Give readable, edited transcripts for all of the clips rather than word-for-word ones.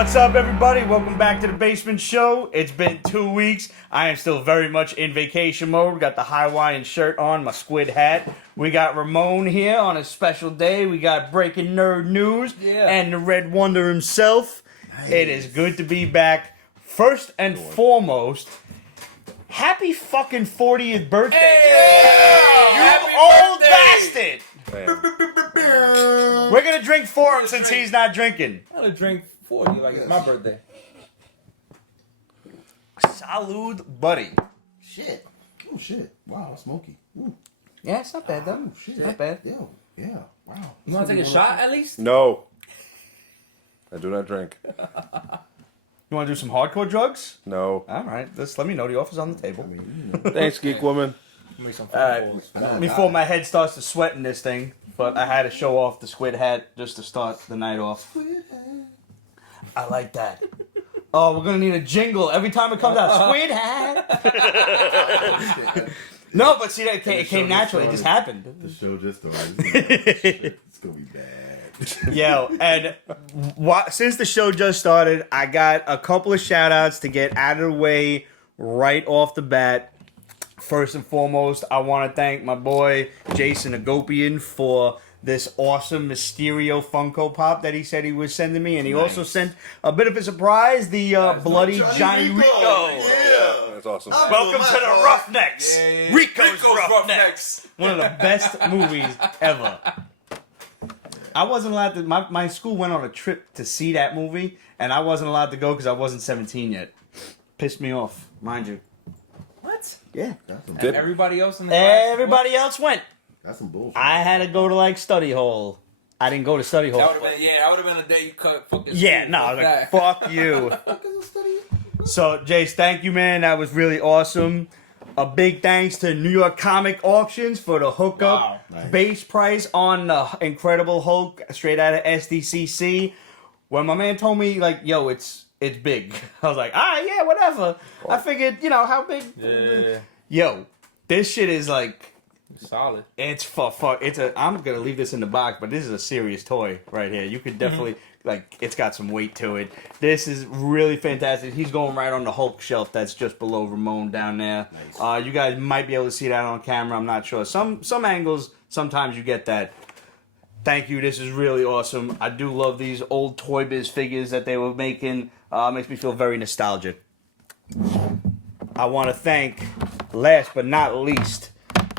What's up, everybody? Welcome back to the Basement Show. It's been 2 weeks. I am still very much in vacation mode. Got the Hawaiian shirt on, my squid hat. We got Ramon here on a special day. We got breaking nerd news and the Red Wonder himself. Nice. It is good to be back. First and foremost, happy fucking 40th birthday. Hey! You Happy old birthday! bastard. We're going to drink for him since he's not drinking. I'm going to drink for you like it's my birthday. Salud, buddy. Shit. Oh, shit. Wow, smoky. Ooh. Yeah, it's not bad, though. Oh, shit. Not bad. Yeah. Wow. You want to take a shot at least? No. I do not drink. You want to do some hardcore drugs? No. All right. Just let me know. The offer's on the table. Thanks, Geek Woman. Make some All right. Before my head starts to sweat in this thing, but I had to show off the squid hat just to start the night off. I like that. Oh, we're going to need a jingle every time it comes out. Squid hat. No, but see, it came naturally. It just happened. The show just started. It's going to be bad. Yo, and since the show just started, I got a couple of shout-outs to get out of the way right off the bat. First and foremost, I want to thank my boy Jason Agopian for this awesome Mysterio Funko Pop that he said he was sending me. And he also sent a bit of a surprise, the bloody Johnny Rico. Yeah. That's awesome. Welcome to the Roughnecks. Yeah. Rico's Roughnecks. One of the best movies ever. I wasn't allowed to... My school went on a trip to see that movie, and I wasn't allowed to go because I wasn't 17 yet. Pissed me off, mind you. What? Yeah. And everybody else in the class? Everybody else went. That's some bullshit. I had to go to, like, study hall. I didn't go to study hall. That would have been a day you cut fucking Yeah, school. no, I was like, fuck you. Fuck is a study? So, Jace, thank you, man. That was really awesome. A big thanks to New York Comic Auctions for the hookup. Wow. Nice. Base price on the Incredible Hulk straight out of SDCC. When my man told me, like, yo, it's big. I was like, yeah, whatever. I figured, how big. Yeah. Yo, this shit is like... Solid. It's I'm gonna leave this in the box, but this is a serious toy right here. You could definitely it's got some weight to it. This is really fantastic. He's going right on the Hulk shelf that's just below Ramon down there. Nice. You guys might be able to see that on camera. I'm not sure. Some angles, sometimes you get that. Thank you. This is really awesome. I do love these old Toy Biz figures that they were making. Makes me feel very nostalgic. I want to thank, last but not least,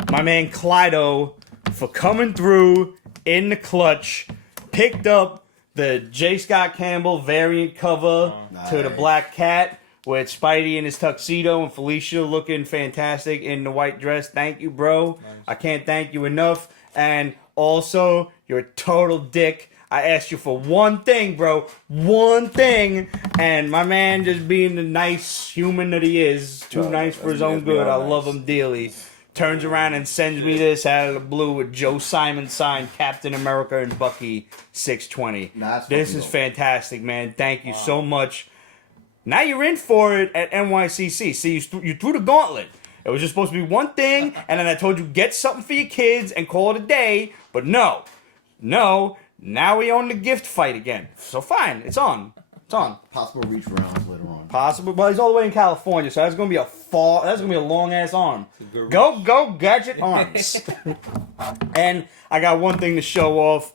my man Clydo for coming through in the clutch. Picked up the J. Scott Campbell variant cover to the Black Cat with Spidey in his tuxedo and Felicia looking fantastic in the white dress. Thank you, bro. Nice. I can't thank you enough. And also, you're a total dick. I asked you for one thing, bro. One thing. And my man, just being the nice human that he is, too nice for his own good. I love him dearly. Turns around and sends me this out of the blue with Joe Simon signed Captain America and Bucky 620. This is fantastic, man. Thank you so much. Now you're in for it at NYCC. See, you threw the gauntlet. It was just supposed to be one thing, and then I told you get something for your kids and call it a day. But no. Now we own the gift fight again. So fine, it's on. Possible reach rounds later on. Possible, but he's all the way in California, so that's gonna be a long ass arm. Go gadget arms. And I got one thing to show off.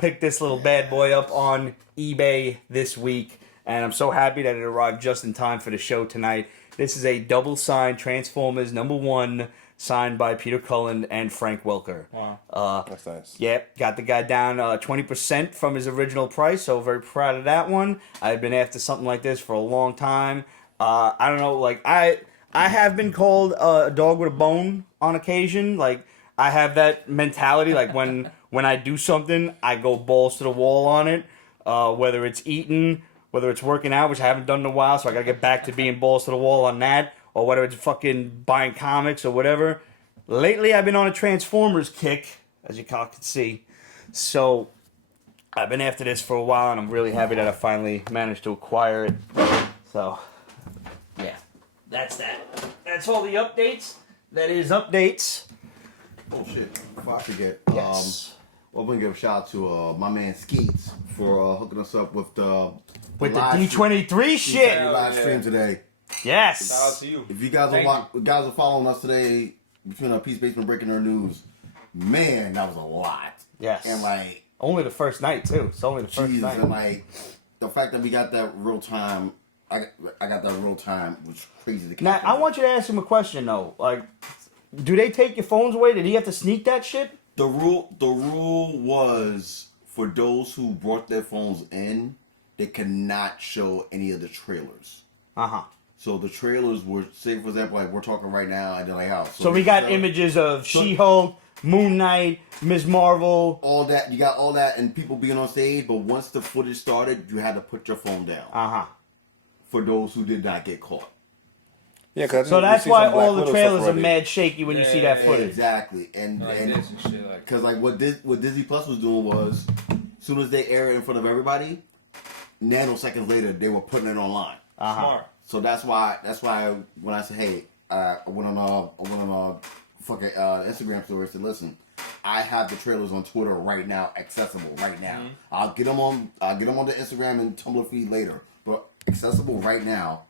Picked this little bad boy up on eBay this week, and I'm so happy that it arrived just in time for the show tonight. This is a double signed Transformers #1. Signed by Peter Cullen and Frank Welker. Wow. That's nice. Yep, got the guy down 20% from his original price, so very proud of that one. I've been after something like this for a long time. I don't know, like, I have been called a dog with a bone on occasion. Like, I have that mentality, like, when I do something, I go balls to the wall on it. Whether it's eating, whether it's working out, which I haven't done in a while, so I gotta get back to being balls to the wall on that. Or whether it's fucking buying comics or whatever. Lately, I've been on a Transformers kick, as you can see. So, I've been after this for a while, and I'm really happy that I finally managed to acquire it. So, yeah. That's that. That's all the updates. That is updates. Oh, shit. Before I forget. Yes. I want to give a shout out to my man Skeets for hooking us up with the live D23 shit. live stream today. Yes. Shout out to you. If you guys are following us today between Peace Basement Breaking Our News, man, that was a lot. Yes. And like only the first night too. It's only the first Jesus, night. and like the fact that we got that real time, I got that real time was crazy. To Now I want you to ask him a question though. Like, do they take your phones away? Did he have to sneak that shit? The rule was for those who brought their phones in, they cannot show any of the trailers. So the trailers were, say for example, like we're talking right now, and they're like, "How?" So we got images of She-Hulk, Moon Knight, Ms. Marvel, all that. You got all that, and people being on stage. But once the footage started, you had to put your phone down. For those who did not get caught. Yeah, cause so that's why all the trailers are mad shaky when you see that footage. Exactly, and because like what Disney Plus was doing was, as soon as they air it in front of everybody, nanoseconds later they were putting it online. Smart. So that's why when I said, hey, I went on a fucking Instagram story and said, listen, I have the trailers on Twitter right now, accessible right now. Mm-hmm. I'll get them on the Instagram and Tumblr feed later, but accessible right now.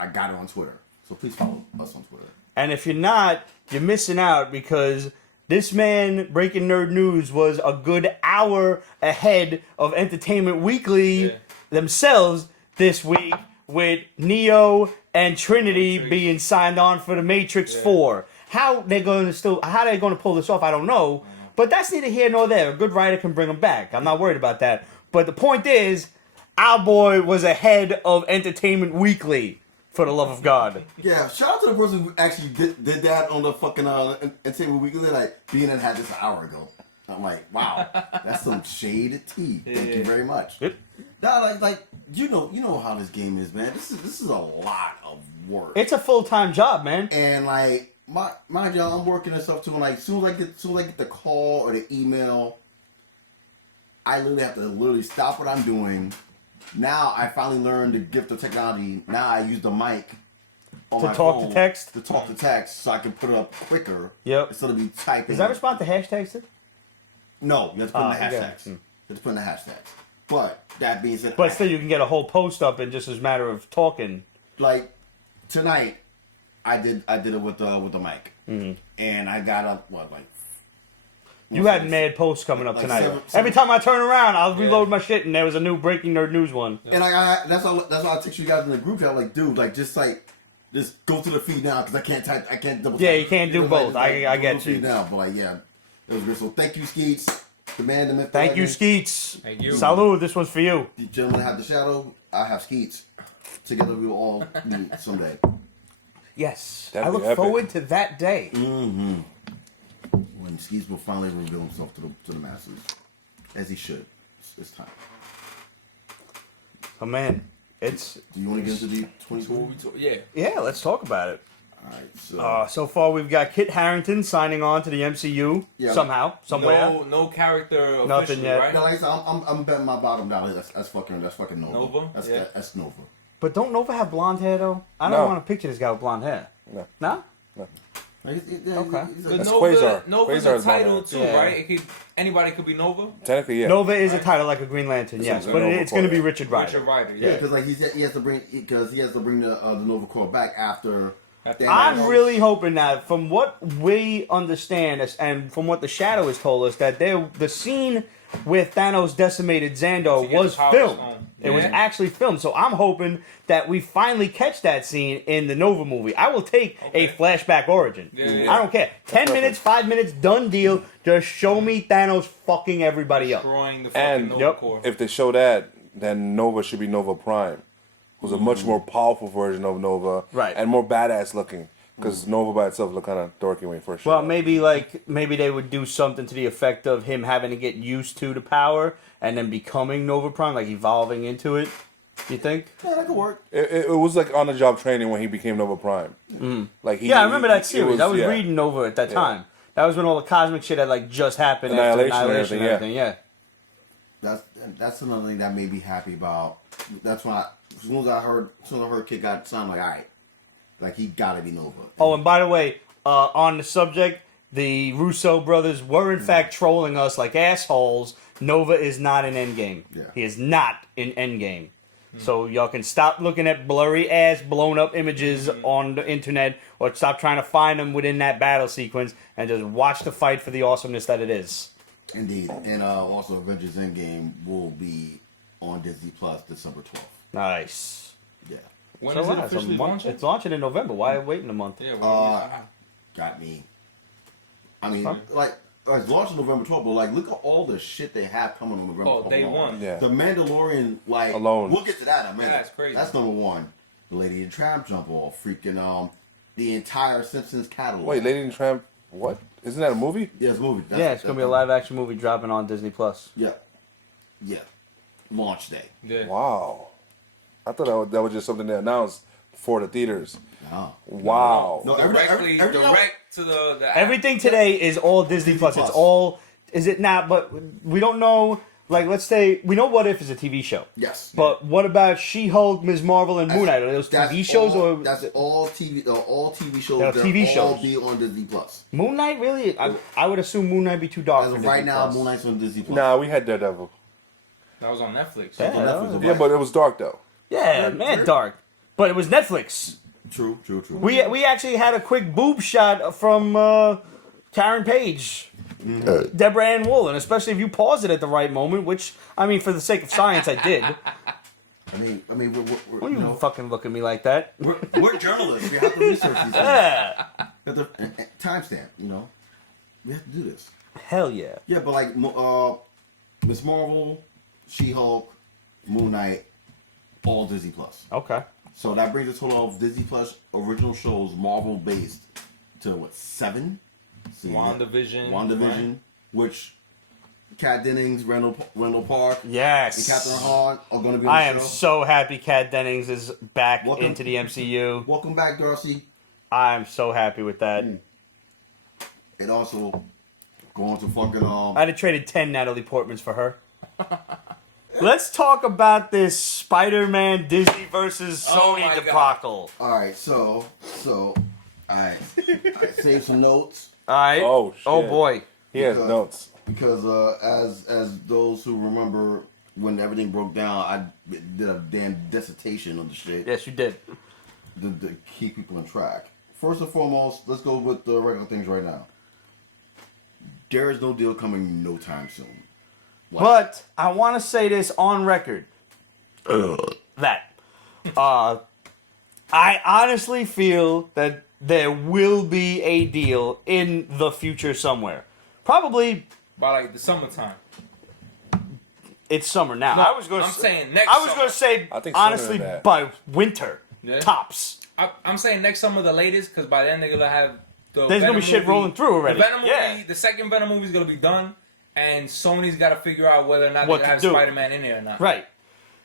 I got it on Twitter. So please follow us on Twitter. And if you're not, you're missing out because this man, Breaking Nerd News, was a good hour ahead of Entertainment Weekly themselves this week with Neo and Trinity being signed on for the Matrix 4. How they're going to pull this off, I don't know. But that's neither here nor there. A good writer can bring them back. I'm not worried about that. But the point is, our boy was ahead of Entertainment Weekly. For the love of God. Yeah, shout out to the person who actually did that on the fucking Entertainment Weekly. Like, being in had this an hour ago. I'm like, wow, that's some shade tea. Thank you very much. Nah, like you know how this game is, man. This is a lot of work. It's a full-time job, man. And like mind you, I'm working and stuff too. And like, soon as I get the call or the email, I literally have to stop what I'm doing. Now I finally learned the gift of technology. Now I use the mic on my talk phone to text. To talk to text, so I can put it up quicker. Yep. Instead of me typing. Does that respond to hashtags? No, you have to put in the hashtags. You have to put in the hashtags. But that being said, but still, you can get a whole post up in just as a matter of talking. Like tonight, I did it with the mic, and I got up You had mad posts coming up tonight. 7 Every time I turn around, I'll reload my shit, and there was a new Breaking Nerd News one. And that's why I text you guys in the group chat. Like, dude, just go to the feed now because I can't type. I can't double. Yeah, you can't do both. I get you now, but it was good. So thank you, Skeets, the man, the myth. Thank you, Skeets. Thank you. Salud. This one's for you. The gentleman have the shadow. I have Skeets. Together we will all meet someday. Yes, That'd I be look epic. forward to that day. When Skeets will finally reveal himself to the masses, as he should. It's time. Oh man, it's. Do you want to get into the 24? Yeah. Let's talk about it. Alright, So far we've got Kit Harington signing on to the MCU somehow, somewhere. No character Nothing officially, yet. right? No, like I said, I'm betting my bottom dollar. That's fucking Nova. Nova? That's Nova. But don't Nova have blonde hair though? I don't want to picture this guy with blonde hair. No. Okay. That's Nova, Quasar. Nova's Quasar's a title blonde too, hair. right? Anybody could be Nova. Technically, yeah. Nova is a title like a Green Lantern, This yes, is a but Nova it's going to be Corps. Richard Rider. Richard Rider, Yeah, because like he has to bring the Nova Corps back after. I'm really hoping that from what we understand and from what the Shadow has told us that the scene with Thanos decimated Xandar was filmed. It was actually filmed. So I'm hoping that we finally catch that scene in the Nova movie. I will take a flashback origin. Yeah. I don't care. 10 minutes, 5 minutes, done deal. Just show me Thanos fucking everybody up. Destroying the fucking And Nova Corps. if they show that, then Nova should be Nova Prime, who's a much more powerful version of Nova, Right. and more badass looking. Because Nova by itself looked kind of dorky when you first showed Well, up. maybe they would do something to the effect of him having to get used to the power and then becoming Nova Prime, like evolving into it. You think? Yeah, that could work. It was like on the job training when he became Nova Prime. Like Yeah, I remember that it series. I was yeah. reading Nova at that time. That was when all the cosmic shit had like just happened after Annihilation and everything, Yeah. That's another thing that made me happy about. That's why as soon as I heard Kid got signed, like, all right, like he gotta be Nova. Oh, and by the way, on the subject, the Russo brothers were in fact trolling us like assholes. Nova is not in Endgame. Yeah. He is not in Endgame. So y'all can stop looking at blurry ass blown up images on the internet, or stop trying to find them within that battle sequence, and just watch the fight for the awesomeness that it is. Indeed. And also Avengers Endgame will be on Disney Plus December 12th. Nice. Yeah. When So is it what? officially launching? It's launching in November. Why waiting a month? Yeah, well, Got me. I mean, Huh? it's launching November 12th, but like, look at all the shit they have coming on November 12th. day one. Yeah. The Mandalorian, like, Alone. we'll get to that in a minute. That's crazy. That's number one. The Lady and the Tramp jump off. Freaking, the entire Simpsons catalog. Wait, Lady and the Tramp, what? Isn't that a movie? Yeah, it's a movie. Yeah, it's gonna be a live action movie dropping on Disney Plus. Yeah. Yeah. Launch day. yeah. Wow. I thought that was just something they announced for the theaters. No. Wow. No, Directly, every direct to the app. Everything today is all Disney Plus. Plus. It's all. Is it not? But we don't know. Like, let's say we know What If is a TV show. Yes. But what about She-Hulk, Ms. Marvel, and Moon Knight? Are those That's TV shows all, or that's all TV? All TV shows. They're They'll TV all shows. be on Disney Plus. Moon Knight? Really? I would assume Moon Knight be too dark As for of Disney right now, Plus. Moon Knight's on Disney Plus. Nah, we had Daredevil. That was on Netflix. Yeah. On Netflix, Yeah, but it was dark though. Yeah, man, dark. But it was Netflix. True. We actually had a quick boob shot from Karen Page, Deborah Ann Wool, and especially if you pause it at the right moment, which I mean, for the sake of science, I did. I mean, we're Don't you you know, fucking look at me like that. we're journalists. We have to research these things. Yeah, We have to timestamp. You know, we have to do this. hell yeah. Yeah, but like Miss Marvel, She-Hulk, Moon Knight, all Disney Plus. Okay. So that brings the total of Disney Plus original shows, Marvel based, to what, 7? So WandaVision. WandaVision, which Kat Dennings, Randall Park, Yes. and Catherine Hahn are going to be on I the am show. so happy Kat Dennings is back Welcome. into the MCU. Welcome back, Darcy. I'm so happy with that. And also going to fucking I'd have traded 10 Natalie Portmans for her. Let's talk about this Spider-Man Disney versus Oh Sony my God. debacle. All right, so I saved some notes All right. Oh, shit. Oh boy. He has Because- notes. because as those who remember when everything broke down, I did a damn dissertation on the shit Yes, you did. to keep people on track. First and foremost, let's go with the regular things right now. There is no deal coming no time soon. But I want to say this on record. That I honestly feel that there will be a deal in the future somewhere. Probably By like the summertime. it's summer now. No, I was going I'm saying next I was summer. going to say I think sooner honestly than that. by winter. Yeah. Tops. I'm saying next summer the latest, because by then they're gonna have the There's Venom gonna be shit movie. rolling through already. The Venom movie, Yeah. the second Venom movie is gonna be done, and Sony's got to figure out whether or not What they're to gonna have do. Spider-Man in there or not. Right.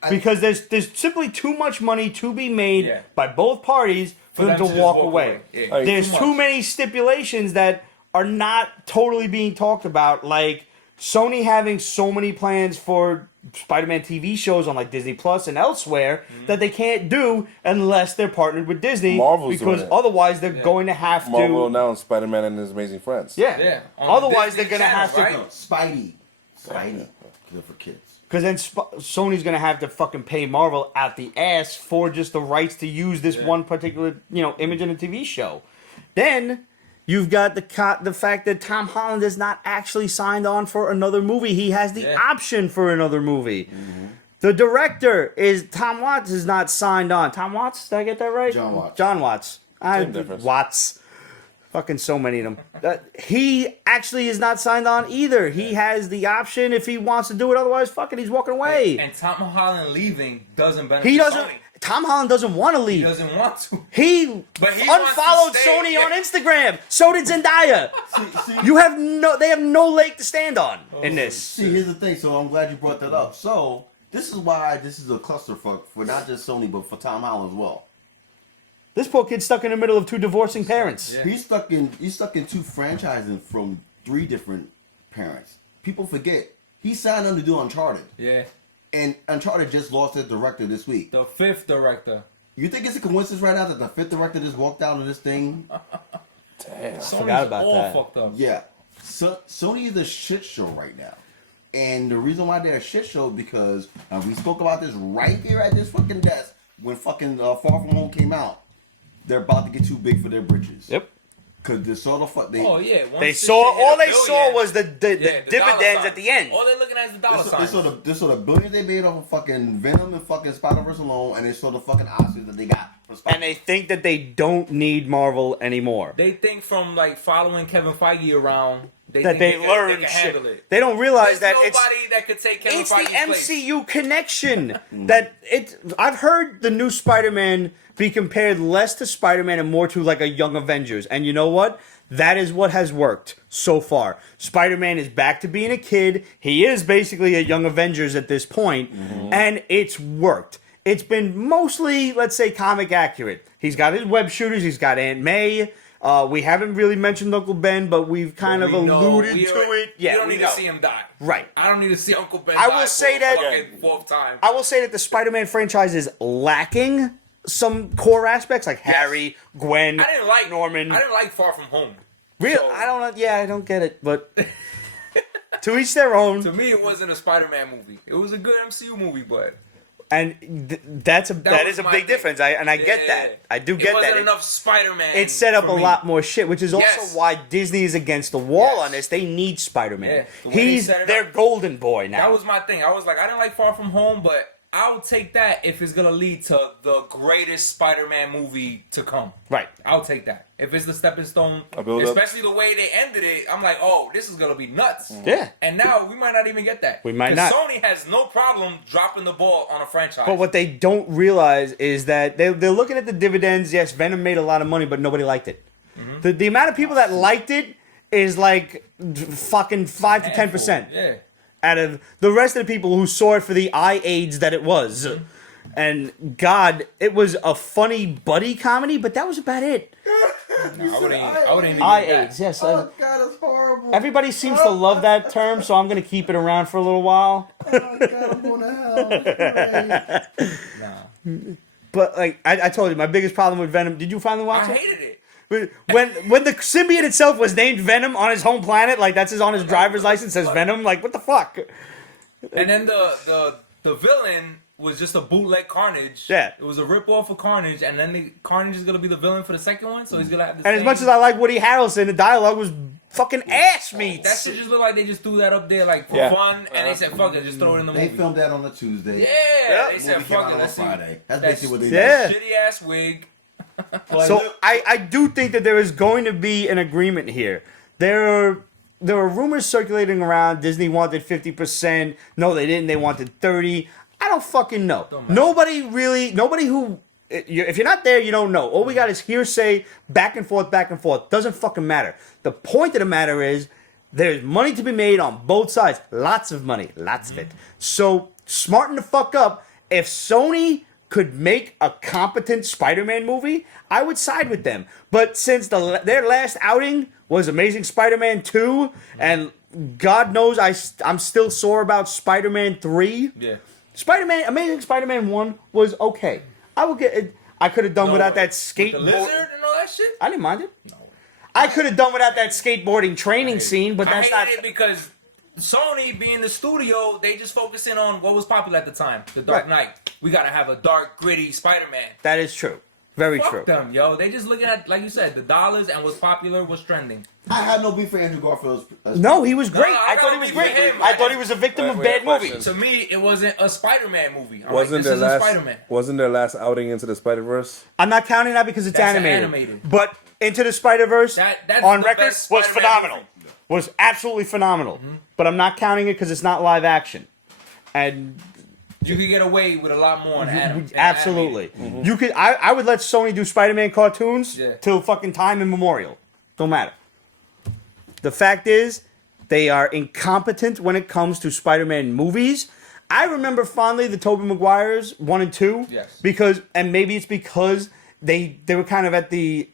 Because there's simply too much money to be made Yeah. by both parties for them to just walk away. Yeah. Like, There's too much. many stipulations that are not totally being talked about, like Sony having so many plans for Spider-Man TV shows on like Disney Plus and elsewhere that they can't do unless they're partnered with Disney. Marvel's because doing it. other's they're going to have Marvel to. announced Spider-Man and His Amazing Friends. Yeah. Yeah, on Otherwise, Disney they're going to Channel, have to. right? No, Spidey. They're for kids. Because then Sony's going to have to fucking pay Marvel out the ass for just the rights to use this one particular, image in a TV show. Then you've got the fact that Tom Holland is not actually signed on for another movie. He has the option for another movie. Mm-hmm. The director Tom Watts is not signed on. Tom Watts? Did I get that right? John Watts. John Watts. Same difference. Watts. Fucking so many of them. He actually is not signed on either. He has the option if he wants to do it. Otherwise, fuck it, he's walking away. And Tom Holland leaving doesn't benefit He doesn't. Sony. Tom Holland doesn't want to He leave. doesn't want to. He But he wants to unfollowed stay, Sony yeah. on Instagram. So did Zendaya. See, They have no leg to stand on in this. see, here's the thing. So I'm glad you brought that up. So this is why this is a clusterfuck for not just Sony but for Tom Holland as well. This poor kid's stuck in the middle of two divorcing parents. Yeah. He's stuck in 2 franchising from 3 different parents. People forget he signed on to do Uncharted, Yeah. and Uncharted just lost its director this week. The 5th director. You think it's a coincidence right now that the 5th director just walked out of this thing? Damn. Sony's forgot about all that. fucked up. Yeah. So Sony is a shit show right now. And the reason why they're a shit show because we spoke about this right here at this fucking desk when fucking Far From Home came out. They're about to get too big for their britches. Yep. Cause they saw the fuck. Oh yeah. They saw all they saw was the dividends at the end. All they're looking at is the dollar signs. They saw the billions they made off of fucking Venom and fucking Spider-Verse alone, and they saw the fucking Oscars that they got from Spider-Verse. And they think that they don't need Marvel anymore. They think from like following Kevin Feige around That they learn can shit. handle it. They don't realize There's that nobody that could take Kevin it's the Feige's MCU connection. That it. I've heard the new Spider-Man be compared less to Spider-Man and more to like a Young Avengers. And you know what? That is what has worked so far. Spider-Man is back to being a kid. He is basically a Young Avengers at this point, and it's worked. It's been mostly, let's say, comic accurate. He's got his web shooters. He's got Aunt May. We haven't really mentioned Uncle Ben, but we've kind of alluded to it. Yeah, you don't need to see him die. Right. I don't need to see Uncle Ben I die will say for that- the fucking fourth time. I will say that the Spider-Man franchise is lacking some core aspects like Harry, Gwen, I didn't like Norman. I didn't like Far From Home. Real, So, I don't know. Yeah, I don't get it, but to each their own. To me, it wasn't a Spider-Man movie. It was a good MCU movie, but And that is was a my big thing. difference. I get that. I do get it wasn't that. enough Spider-Man. It set up for a me. lot more shit, which is also Yes. why Disney is against the wall Yes. on this. They need Spider-Man. Yeah, the way they He's set it their up. golden boy now. That was my thing. I was like, I didn't like Far From Home, but I'll take that if it's gonna lead to the greatest Spider-Man movie to come. right. I'll take that. If it's the stepping stone, A build-up. especially the way they ended it, I'm like, oh, this is gonna be nuts. Yeah. And now we might not even get that. We might 'Cause not. Sony has no problem dropping the ball on a franchise. But what they don't realize is that they're looking at the dividends. Yes, Venom made a lot of money, but nobody liked it. The amount of people that liked it is like fucking 5 to 10%. Yeah. Out of the rest of the people who saw it for the eye aids that it was. And God, it was a funny buddy comedy, but that was about it. I wouldn't even Eye do that. aids, yes. Oh God, it's horrible. Everybody seems to love that term, so I'm going to keep it around for a little while. Oh God, I'm going to hell. It's great. Nah. But like I told you, my biggest problem with Venom. Did you finally watch I it? hated it. When the symbiote itself was named Venom on his home planet, like that's on his driver's license says Venom. Like what the fuck? And then the villain was just a bootleg Carnage. Yeah. It was a rip-off of Carnage, and then Carnage is going to be the villain for the second one, so he's going to have the And as same... much as I like Woody Harrelson, the dialogue was fucking ass meats. That shit just looked like they just threw that up there like for Yeah. fun, and they said, fuck it, just throw it in the They movie. filmed that on a Tuesday. Yeah, they The said, movie came fuck out it, on let's see. Friday. That's that basically what they Yeah. did. Shitty-ass wig. So I do think that there is going to be an agreement here. There are rumors circulating around. Disney wanted 50%. No, they didn't. They wanted 30%. I don't fucking know. Nobody who, if you're not there, you don't know. All we got is hearsay, back and forth. Doesn't fucking matter. The point of the matter is there's money to be made on both sides. Lots of money. Lots of it. So smarten the fuck up. If Sony could make a competent Spider-Man movie, I would side with them. But since their last outing was Amazing Spider-Man 2, and God knows I'm still sore about Spider-Man 3. Yeah. Amazing Spider-Man 1 was okay. I will get it. I could have done without that The skateboard. lizard and all that shit? I didn't mind it. No. I could have done without that skateboarding training scene, but that's I not. hated it because Sony, being the studio, they just focusing on what was popular at the time. The Dark Right. Knight. We gotta have a dark, gritty Spider-Man. That is true. Very Fuck true. them, yo. They just looking at, like you said, the dollars and what's popular, what's trending. I had no beef for Andrew Garfield. No, he was great. I I thought he was got great. beef with him. I thought he was a victim of Wait, bad question. movies. To me, it wasn't a Spider-Man movie. I'm Wasn't like, their this is a last Spider-Man. wasn't their last outing into the Spider-Verse? I'm not counting that because it's That's animated. But Into the Spider-Verse, That's on the record, best was Spider-Man phenomenal. movie. Was absolutely phenomenal. But I'm not counting it because it's not live action. And You could get away with a lot more in absolutely. You could. I would let Sony do Spider-Man cartoons Yeah. till fucking time immemorial. Don't matter. The fact is, they are incompetent when it comes to Spider-Man movies. I remember fondly the Tobey Maguires 1 and 2. Yes. Because, and maybe it's because they were kind of at the,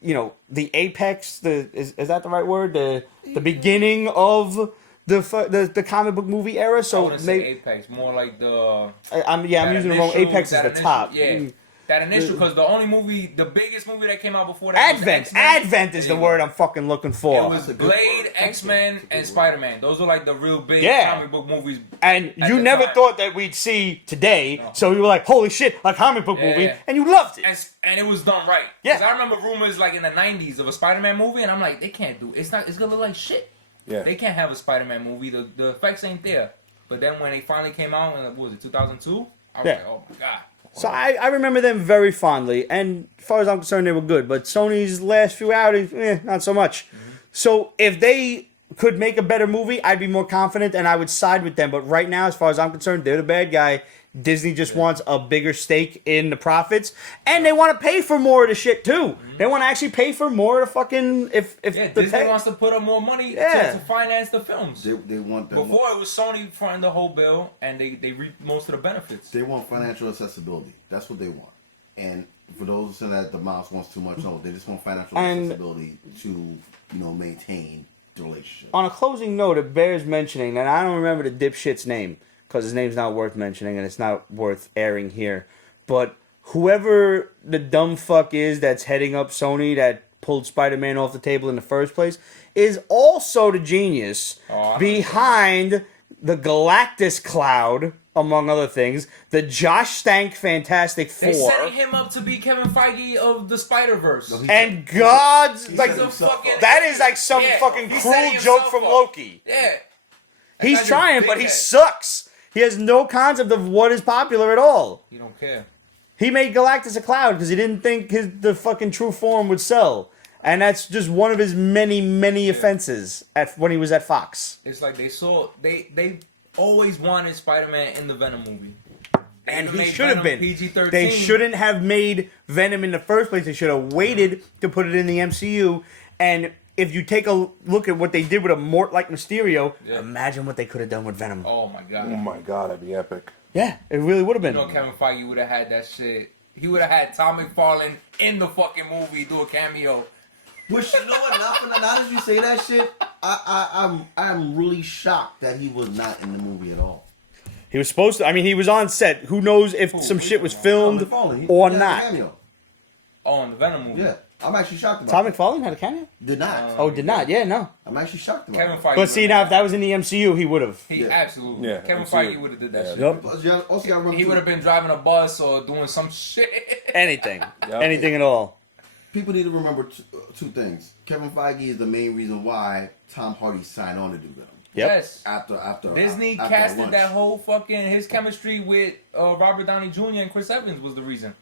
the apex, is that the right word? The beginning of the comic book movie era. I So wouldn't say Apex, more like the... I'm using the wrong. initial- Apex is that the initial- top. yeah. That initial, because the biggest movie that came out before that was Advent. X-Men. Advent is the word I'm fucking looking for. It was Blade, X-Men, and Spider-Man. Those were like the real big comic book movies. And at you the never time. thought that we'd see today, so you were like, holy shit, a comic book movie, and you loved it. And it was done right. Yeah. Because I remember rumors like in the 90s of a Spider-Man movie, and I'm like, they can't do it. It's gonna look like shit. Yeah. They can't have a Spider-Man movie. The effects ain't there. But then when they finally came out, in what was it, 2002? I was like, oh my god. So I remember them very fondly, and as far as I'm concerned, they were good. But Sony's last few outings, not so much. So if they could make a better movie, I'd be more confident, and I would side with them. But right now, as far as I'm concerned, they're the bad guy. Disney just wants a bigger stake in the profits, and they want to pay for more of the shit too. They want to actually pay for more of the fucking Disney wants to put up more money to finance the films. They want that. Before it was Sony fronting the whole bill, and they reaped most of the benefits. They want financial accessibility. That's what they want. And for those saying that the mouse wants too much, no, they just want financial accessibility to maintain the relationship. On a closing note, it bears mentioning, and I don't remember the dipshit's name, because his name's not worth mentioning and it's not worth airing here. But whoever the dumb fuck is that's heading up Sony that pulled Spider-Man off the table in the first place is also the genius behind the Galactus Cloud, among other things, the Josh Stank Fantastic Four. They setting him up to be Kevin Feige of the Spider-Verse. And God's like fucking, that is like some fucking cruel joke from Loki. Yeah. He's trying, but he sucks. He has no concept of what is popular at all. You don't care. He made Galactus a cloud because he didn't think the fucking true form would sell. And that's just one of his many, many offenses when he was at Fox. It's like they always wanted Spider-Man in the Venom movie. And he should have been. PG-13. They shouldn't have made Venom in the first place. They should have waited to put it in the MCU. And if you take a look at what they did with a Mort like Mysterio, imagine what they could have done with Venom. Oh my god. Oh my god, that'd be epic. Yeah, it really would have been. Kevin Feige would have had that shit. He would have had Tom McFarlane in the fucking movie do a cameo. Which, you know what? Now that you say that shit, I'm really shocked that he was not in the movie at all. He was supposed to. I mean, he was on set. Who knows if some shit was filmed or not? Oh, in the Venom movie. Yeah, I'm actually shocked about Tom it. McFarlane had a cameo? Did not. Oh, did not. Yeah, no. I'm actually shocked about Kevin it. Feige. But see, now if that was in the MCU, he would have. He absolutely. Yeah, Kevin absolutely. Feige would have did that shit. Yep. Also, gotta remember He would have been driving a bus or doing some shit. Anything. Anything at all. People need to remember two things. Kevin Feige is the main reason why Tom Hardy signed on to do Venom. Yep. Yes. After Disney after casted lunch. that whole fucking his chemistry with Robert Downey Jr. and Chris Evans was the reason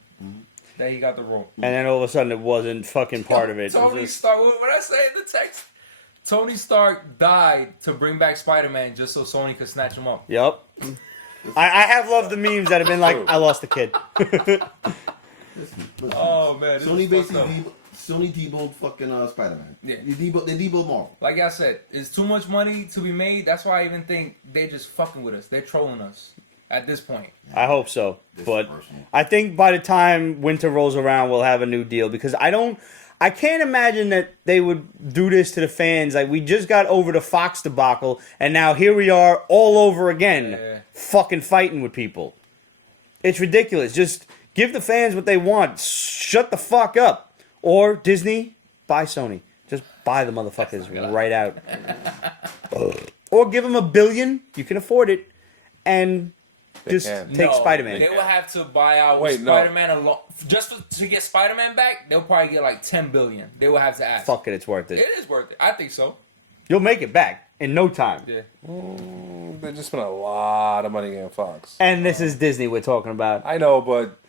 that he got the role. And then all of a sudden it wasn't fucking part of it. Tony Stark. What I say in the text? Tony Stark died to bring back Spider-Man just so Sony could snatch him up. Yep. I have loved the memes that have been like, I lost a kid. Listen, Oh man, this Sony is fucked up. basically Sony deboed fucking Spider-Man. Yeah. They deboed Marvel. Like I said, it's too much money to be made. That's why I even think they're just fucking with us. They're trolling us at this point. I hope so. This But is personal. I think by the time winter rolls around, we'll have a new deal because I can't imagine that they would do this to the fans. Like, we just got over the Fox debacle, and now here we are all over again, fucking fighting with people. It's ridiculous. Just give the fans what they want. Shut the fuck up. Or Disney, buy Sony. Just buy the motherfuckers right out. Or give them $1 billion. You can afford it. And just take Spider-Man. They will have to buy out Spider-Man alone. Just to get Spider-Man back, they'll probably get like $10 billion. They will have to ask. Fuck it, it's worth it. It is worth it. I think so. You'll make it back in no time. Yeah. They just spent a lot of money getting Fox. And this is Disney we're talking about. I know, but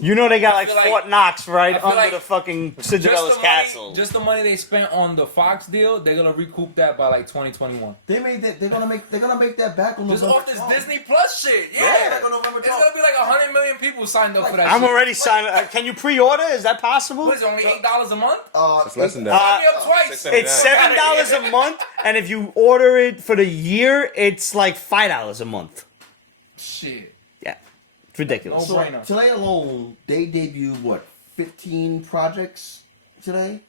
You know they got like feel like- Fort Knox right I feel under like the fucking Cinderella's castle. Just the money they spent on the Fox deal, they're gonna recoup that by like 2021. They made that. They're gonna make that back on Just November off this 12th. Disney Plus shit. Yeah, back on November It's 12th. gonna be like 100 million people signed up for that. I'm shit. already signed. Can you pre-order? Is that possible? What is it, only $8 a month? it's less than that. Sign me up twice. It's $7 a month, and if you order it for the year, it's like $5 a month. Shit. Yeah, it's ridiculous. No. So brainer. today alone, they debuted 15 projects today.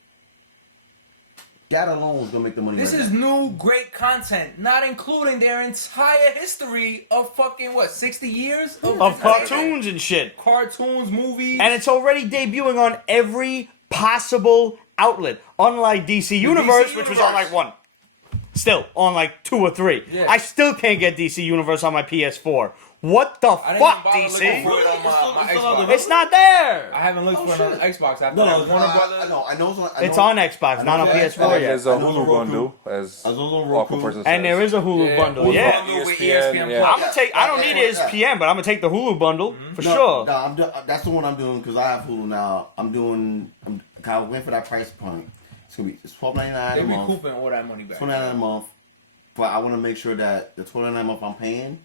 That alone is gonna make the money. This is new great content, not including their entire history of fucking 60 years Of cartoons and shit. cartoons, movies, And it's already debuting on every possible outlet. Unlike DC Universe, which was on like one. Still, on like 2 or 3. Yeah. I still can't get DC Universe on my PS4. What the I didn't fuck, even bother DC? looking for it on my Xbox. It's not there. I haven't looked for it on Xbox. I thought No, it was Warner Brothers. I know. It's on Xbox, not on Yeah, PS4 yeah, yet. There's a I know Hulu Roku. bundle, as I know Aqua Roku. Person says. And there is a Hulu bundle, Hulu yeah. bundle with ESPN, yeah. I'm gonna take. I don't need ESPN, but I'm gonna take the Hulu bundle for sure. No, that's the one I'm doing because I have Hulu now. I'm kind of waiting for that price point. It's $12.99 They a month. recouping all that money back. $29 a month, but I want to make sure that the $29 a month I'm paying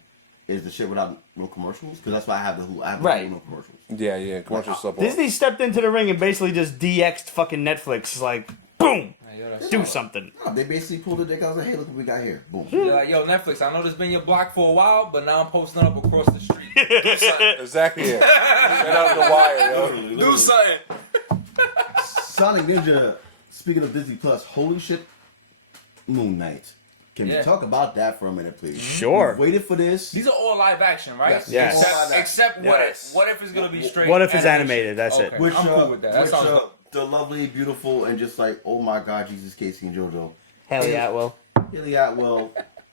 is the shit without no commercials because that's why I have the Hulu. I have the Right. Hulu no commercials. Yeah, commercial support. Disney stepped into the ring and basically just DX'd fucking Netflix. Like, boom, That's do something. No, they basically pulled the dick out and said, "Hey, look what we got here." Boom. They're like, yo, Netflix, I know this been your block for a while, but now I'm posting up across the street. Do something. Exactly it. Right out the wire, yo. Do something. Sonic Ninja. Speaking of Disney Plus, holy shit, Moon Knight. Can we Yeah. talk about that for a minute, please? Sure. We waited for this. These are all live action, right? Yes. Yes. All live action. Except Yes. what if it's gonna be straight? What if it's animation? animated? That's it. Okay. Which, I'm cool with that. That which, sounds dope. the lovely, beautiful, and just like, oh my God, Jesus, Casey and JoJo. Hell yeah, well. Haley Atwell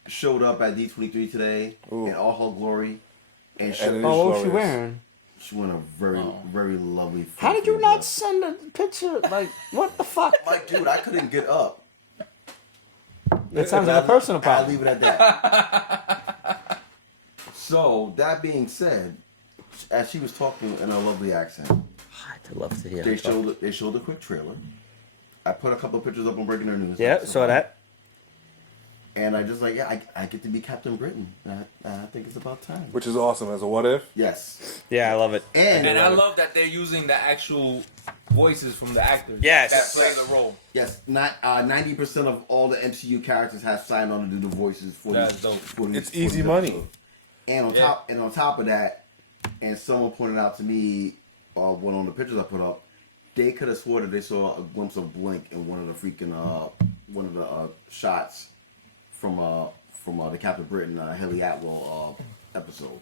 showed up at D23 today Ooh. in all her glory, and she, And it is Oh, what was she glorious. wearing? she went a very, very lovely. How did you full not dress. send a picture? Like, what the fuck? Like, dude, I couldn't get up. It sounds like a personal I'll problem. leave it at that. So that being said, as she was talking in a lovely accent, I'd love to hear. they her talk. showed a quick trailer. I put a couple of pictures up on Breaking Their News. Yeah, saw that. And I just like, yeah, I get to be Captain Britain. I think it's about time. Which is awesome as a what if. Yes. Yeah, I love it. And And I love that they're using the actual voices from the actors. Yes. That play the role. yes, not 90% of all the MCU characters have signed on to do the voices for That's these. dope. For these It's for easy these money. episodes. And on top of that, and someone pointed out to me, one on the pictures I put up, they could have swore that they saw a glimpse of Blink in one of the freaking shots from the Captain Britain Haley Atwell episode.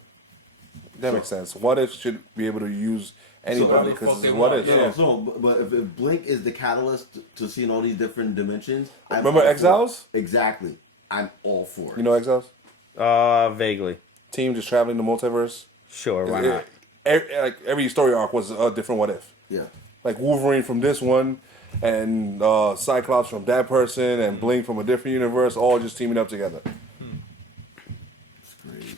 That makes sense. What if should be able to use anybody fuck because they it's what want. if. No, Yeah. so, but if Blink is the catalyst to seeing all these different dimensions, I'm Remember all for it. Exiles? Exactly, I'm all for it. You know Exiles? Vaguely. Team just traveling the multiverse. Sure, why not? Like every story arc was a different what if. Yeah. Like Wolverine from this one, and Cyclops from that person, and Blink from a different universe, all just teaming up together. It's great.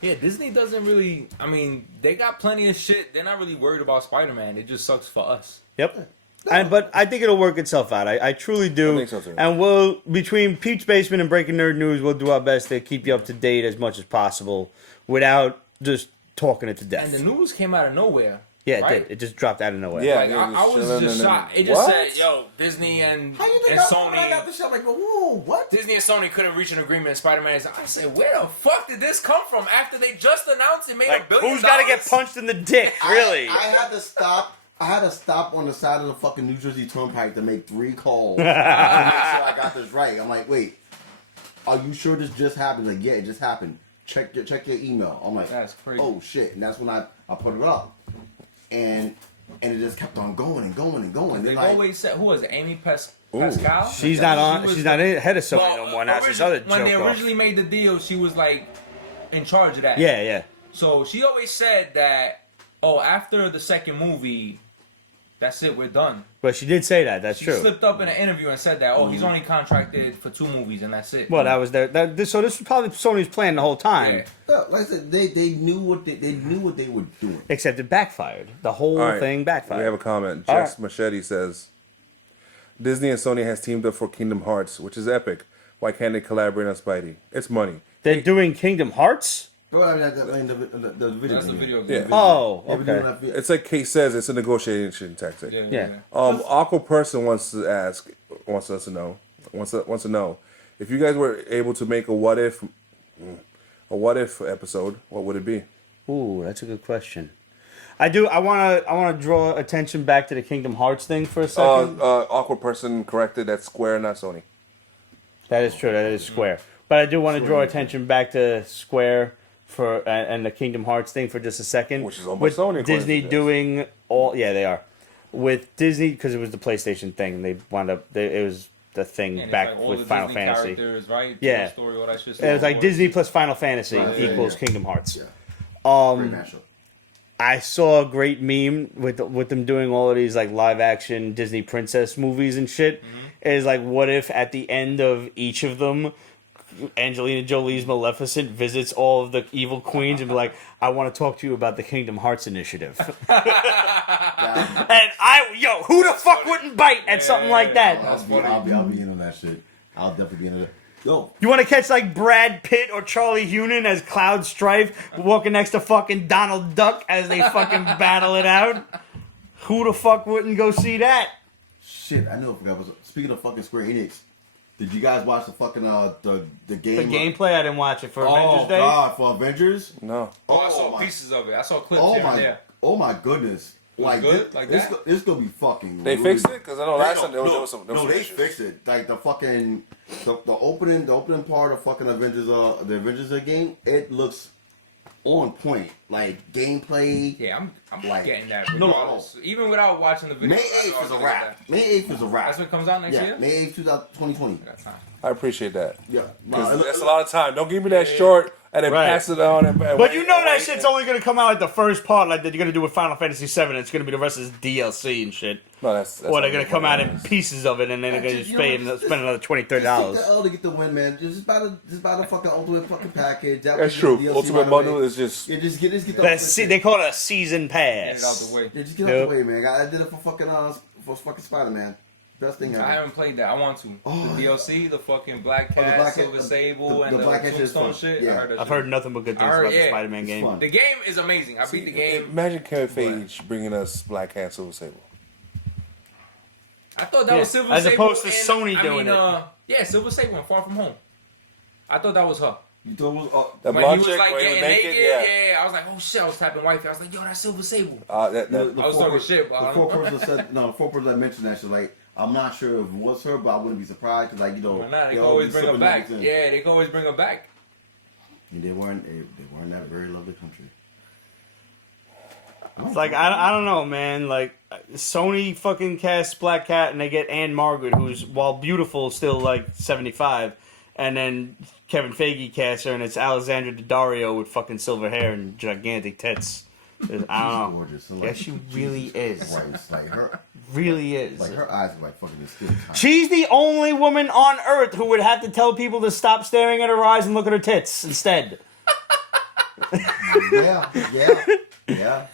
Yeah, Disney doesn't really. I mean, they got plenty of shit. They're not really worried about Spider-Man. It just sucks for us. Yep. But I think it'll work itself out. I truly do. I think so too. And we'll, between Pete's Basement and Breaking Nerd News, we'll do our best to keep you up to date as much as possible without just talking it to death. And the news came out of nowhere. Yeah, it right? did. It just dropped out of nowhere. Yeah. Like, they're I just was chilling just and then- shocked. It just What? said, yo, Disney and How you think I got the shit? I'm like, whoa, what? Disney and Sony couldn't reach an agreement. Spider-Man is. I said, where the fuck did this come from? After they just announced it made Like, $1 billion. who's got to get punched in the dick, really? I had to stop. I had to stop on the side of the fucking New Jersey Turnpike to make 3 calls to make sure I got this right. I'm like, wait, are you sure this just happened? Like, yeah, it just happened. Check your email. I'm like, That's crazy. oh shit, and that's when I put it up, and it just kept on going and going and going. They Then like, always said, who was it? Amy Pascal? She's not on. She was- She's not in head of Sony Well, no more. Now this other when they joke off. originally made the deal, she was like in charge of that. Yeah, yeah. So she always said that, oh, after the second movie, that's it, we're done. But she did say that. That's She true. slipped up in an interview and said that, oh, he's only contracted for 2 movies and that's it. Well, that was their. So this was probably Sony's plan the whole time. Yeah. yeah, like I said, they knew what they were doing. Except it backfired. The whole All right, thing backfired. We have a comment. All Jess right. Machete says, Disney and Sony has teamed up for Kingdom Hearts, which is epic. Why can't they collaborate on Spidey? It's money. They're doing Kingdom Hearts. Well, I mean, the video. That's the game. video Yeah. game. Oh, They were doing okay. that video. It's like Kate says, it's a negotiation tactic. Yeah. Aqua Person wants us to know, wants to know, if you guys were able to make a what if episode, what would it be? Ooh, that's a good question. I do. I wanna draw attention back to the Kingdom Hearts thing for a second. Awkward person corrected. That's Square, not Sony. That is true. That is Square. But I do want to draw attention back to Square for and the Kingdom Hearts thing for just a second. Which is owned by with Sony, according Disney to this. doing all. Yeah, they are. With Disney, because it was the PlayStation thing, they wound up. It was the thing And back it's like all with the Final Disney Fantasy. characters, right? Yeah. Toy Story, all that shit. It was like Wars. Disney plus Final Fantasy Right, equals yeah. Kingdom Hearts. Yeah. Um, Great mashup. I saw a great meme with them doing all of these like live action Disney princess movies and shit. Is like, what if at the end of each of them, Angelina Jolie's Maleficent visits all of the evil queens and be like, I want to talk to you about the Kingdom Hearts initiative. And who the fuck wouldn't bite at something like that? I'll be in on that shit. I'll definitely be in it. Yo, You want to catch like Brad Pitt or Charlie Hunnam as Cloud Strife walking next to fucking Donald Duck as they fucking battle it out? Who the fuck wouldn't go see that? shit, I know. I forgot. Speaking of fucking Square Enix, did you guys watch the fucking the game? The gameplay, I didn't watch it for Oh Avengers Day. god, for Avengers? No. Oh, I saw my- pieces of it. I saw clips Oh here and my, there. oh my goodness! Like good? this, Like this, that? this gonna be fucking. They really- fixed it? Because I know last time there was some they issues. fixed it. Like the fucking the opening part of fucking Avengers the Avengers game. It looks on point. Like gameplay. Yeah, I'm Like, getting that. no, Regardless. Even without watching the video. May I know 8th is I a get wrap. that. May 8th is a wrap. That's what comes out next Yeah, year? May 8th, 2020. I got time. I appreciate that. Yeah. Because that's a lot of time. Don't give me that short and then Right. pass it on. But you know that shit's only gonna come out like the first part, like that you're gonna do with Final Fantasy VII. It's gonna be the rest of this DLC and shit. No, that's Or they're gonna not come what out it in is. pieces of it, and then they're gonna just You know, spend another $20, Just take $30. the L to get the win, man. Just buy the fucking ultimate fucking package. That That's way true. you get the DLC Ultimate right bundle away. is just. Yeah, just get the They ultimate call it a season Get it out pass. the way. Yeah, just get out Yep. the way, man. I did it for fucking Spider-Man. Best thing I ever. haven't played that. I want to. Oh, the DLC, the fucking Black Cat, Black Cat- Silver Sable, the and the Black Cat shit is Tombstone fun. shit. Yeah. I heard that I've shit. heard nothing but good things I heard- about the yeah. Spider-Man It's game. fun. The game is amazing. I beat the game. Imagine Kevin Feige bringing us Black Cat Silver Sable. I thought that Yeah, was Silver as Sable. opposed to Sony doing it. Yeah, Silver Sable and Far From Home. I thought that was her. You thought it was The When blonde he was chick, like when he was getting naked, naked, yeah. I was like, oh shit, I was tapping wifey. I was like, yo, that's Silver Sable. That, the I was four talking per- shit, but I the don't four know. person said no. The four person that mentioned that shit. Like, I'm not sure if it was her, but I wouldn't be surprised because, like, you know, Why not? They they can always be bring her slipping back. names in. Yeah, they can always bring her back. And they weren't that very lovely country. It's like I don't know, man. Like Sony fucking casts Black Cat and they get Anne Margaret, who's while beautiful still like 75, and then Kevin Feige casts her and it's Alexandra Daddario with fucking silver hair and gigantic tits. I don't know. Gorgeous. And, Yeah, she really is. Christ, like her, Really is. like her eyes are like fucking steel. She's the only woman on Earth who would have to tell people to stop staring at her eyes and look at her tits instead. Yeah.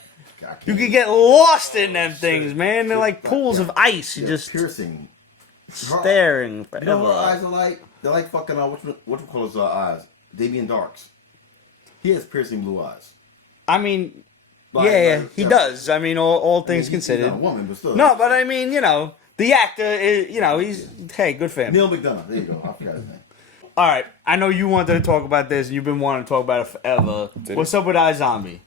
You could get lost in them things, man. They're like pools of ice. You just piercing. staring You know what her forever. eyes are like? They're like fucking what call his eyes? Damien Dark's. He has piercing blue eyes. I mean, Like- yeah, like, he yeah. does. I mean, all things He's considered. not a woman, but still. No, but I mean, the actor is, he's, hey, good for him. Neil McDonough. There you go. I forgot his name. All right, I know you wanted to talk about this, and you've been wanting to talk about it forever. Did What's up with iZombie?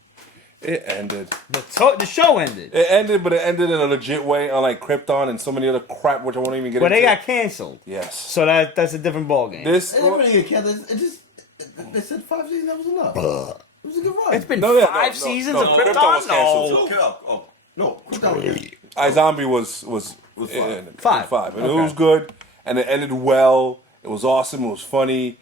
It ended. The show ended. It ended, but it ended in a legit way, unlike Krypton and so many other crap, which I won't even get But into. they got canceled. Yes. So that's a different ballgame. This. It didn't really get canceled. It just they said 5 seasons. That was enough. It was a good run. It's been No, yeah, no, 5 no, seasons no, of Krypton Krypton? was canceled. No. Okay. No, Krypton. iZombie was Was five. Five. and Okay. it was good, and it ended well. It was awesome. It was funny.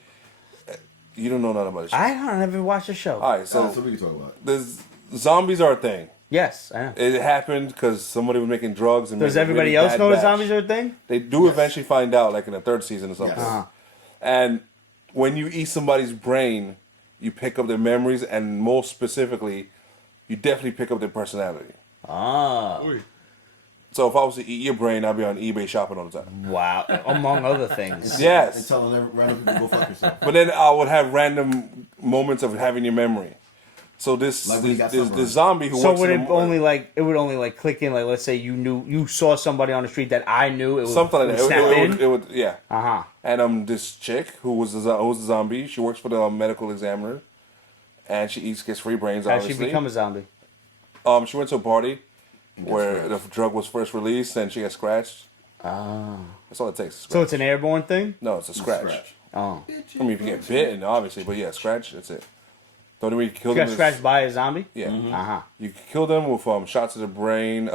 You don't know nothing about it. I don't ever watch the show. All right, So so we can talk about it. the zombies are a thing. Yes, I know. It happened because somebody was making drugs and Does made a everybody really else bad know the batch. zombies are a thing? They do eventually find out, like in the 3rd season or something. Yes. Uh-huh. And when you eat somebody's brain, you pick up their memories, and most specifically, you definitely pick up their personality. Ah. So if I was to eat your brain, I'd be on eBay shopping all the time. Wow. Among other things. They Yes. telling random people go fuck yourself. But then I would have random moments of having your memory. So this Like when you got this sunburned. zombie who So works would in it the only click in, like, let's say you saw somebody on the street that I knew, it would something like that. snap in? It would yeah. Uh-huh. And this chick who was a zombie, she works for the medical examiner, and she gets free brains. How'd she Obviously, become a zombie? She went to a party where the drug was first released, and she got scratched. Oh. That's all it takes. So it's an airborne thing? No, it's a scratch. Oh. I mean, if you get bitten, obviously, but yeah, scratch. That's it. The only way you can kill You them got is scratched by a zombie? yeah. Uh-huh. You can kill them with shots to the brain.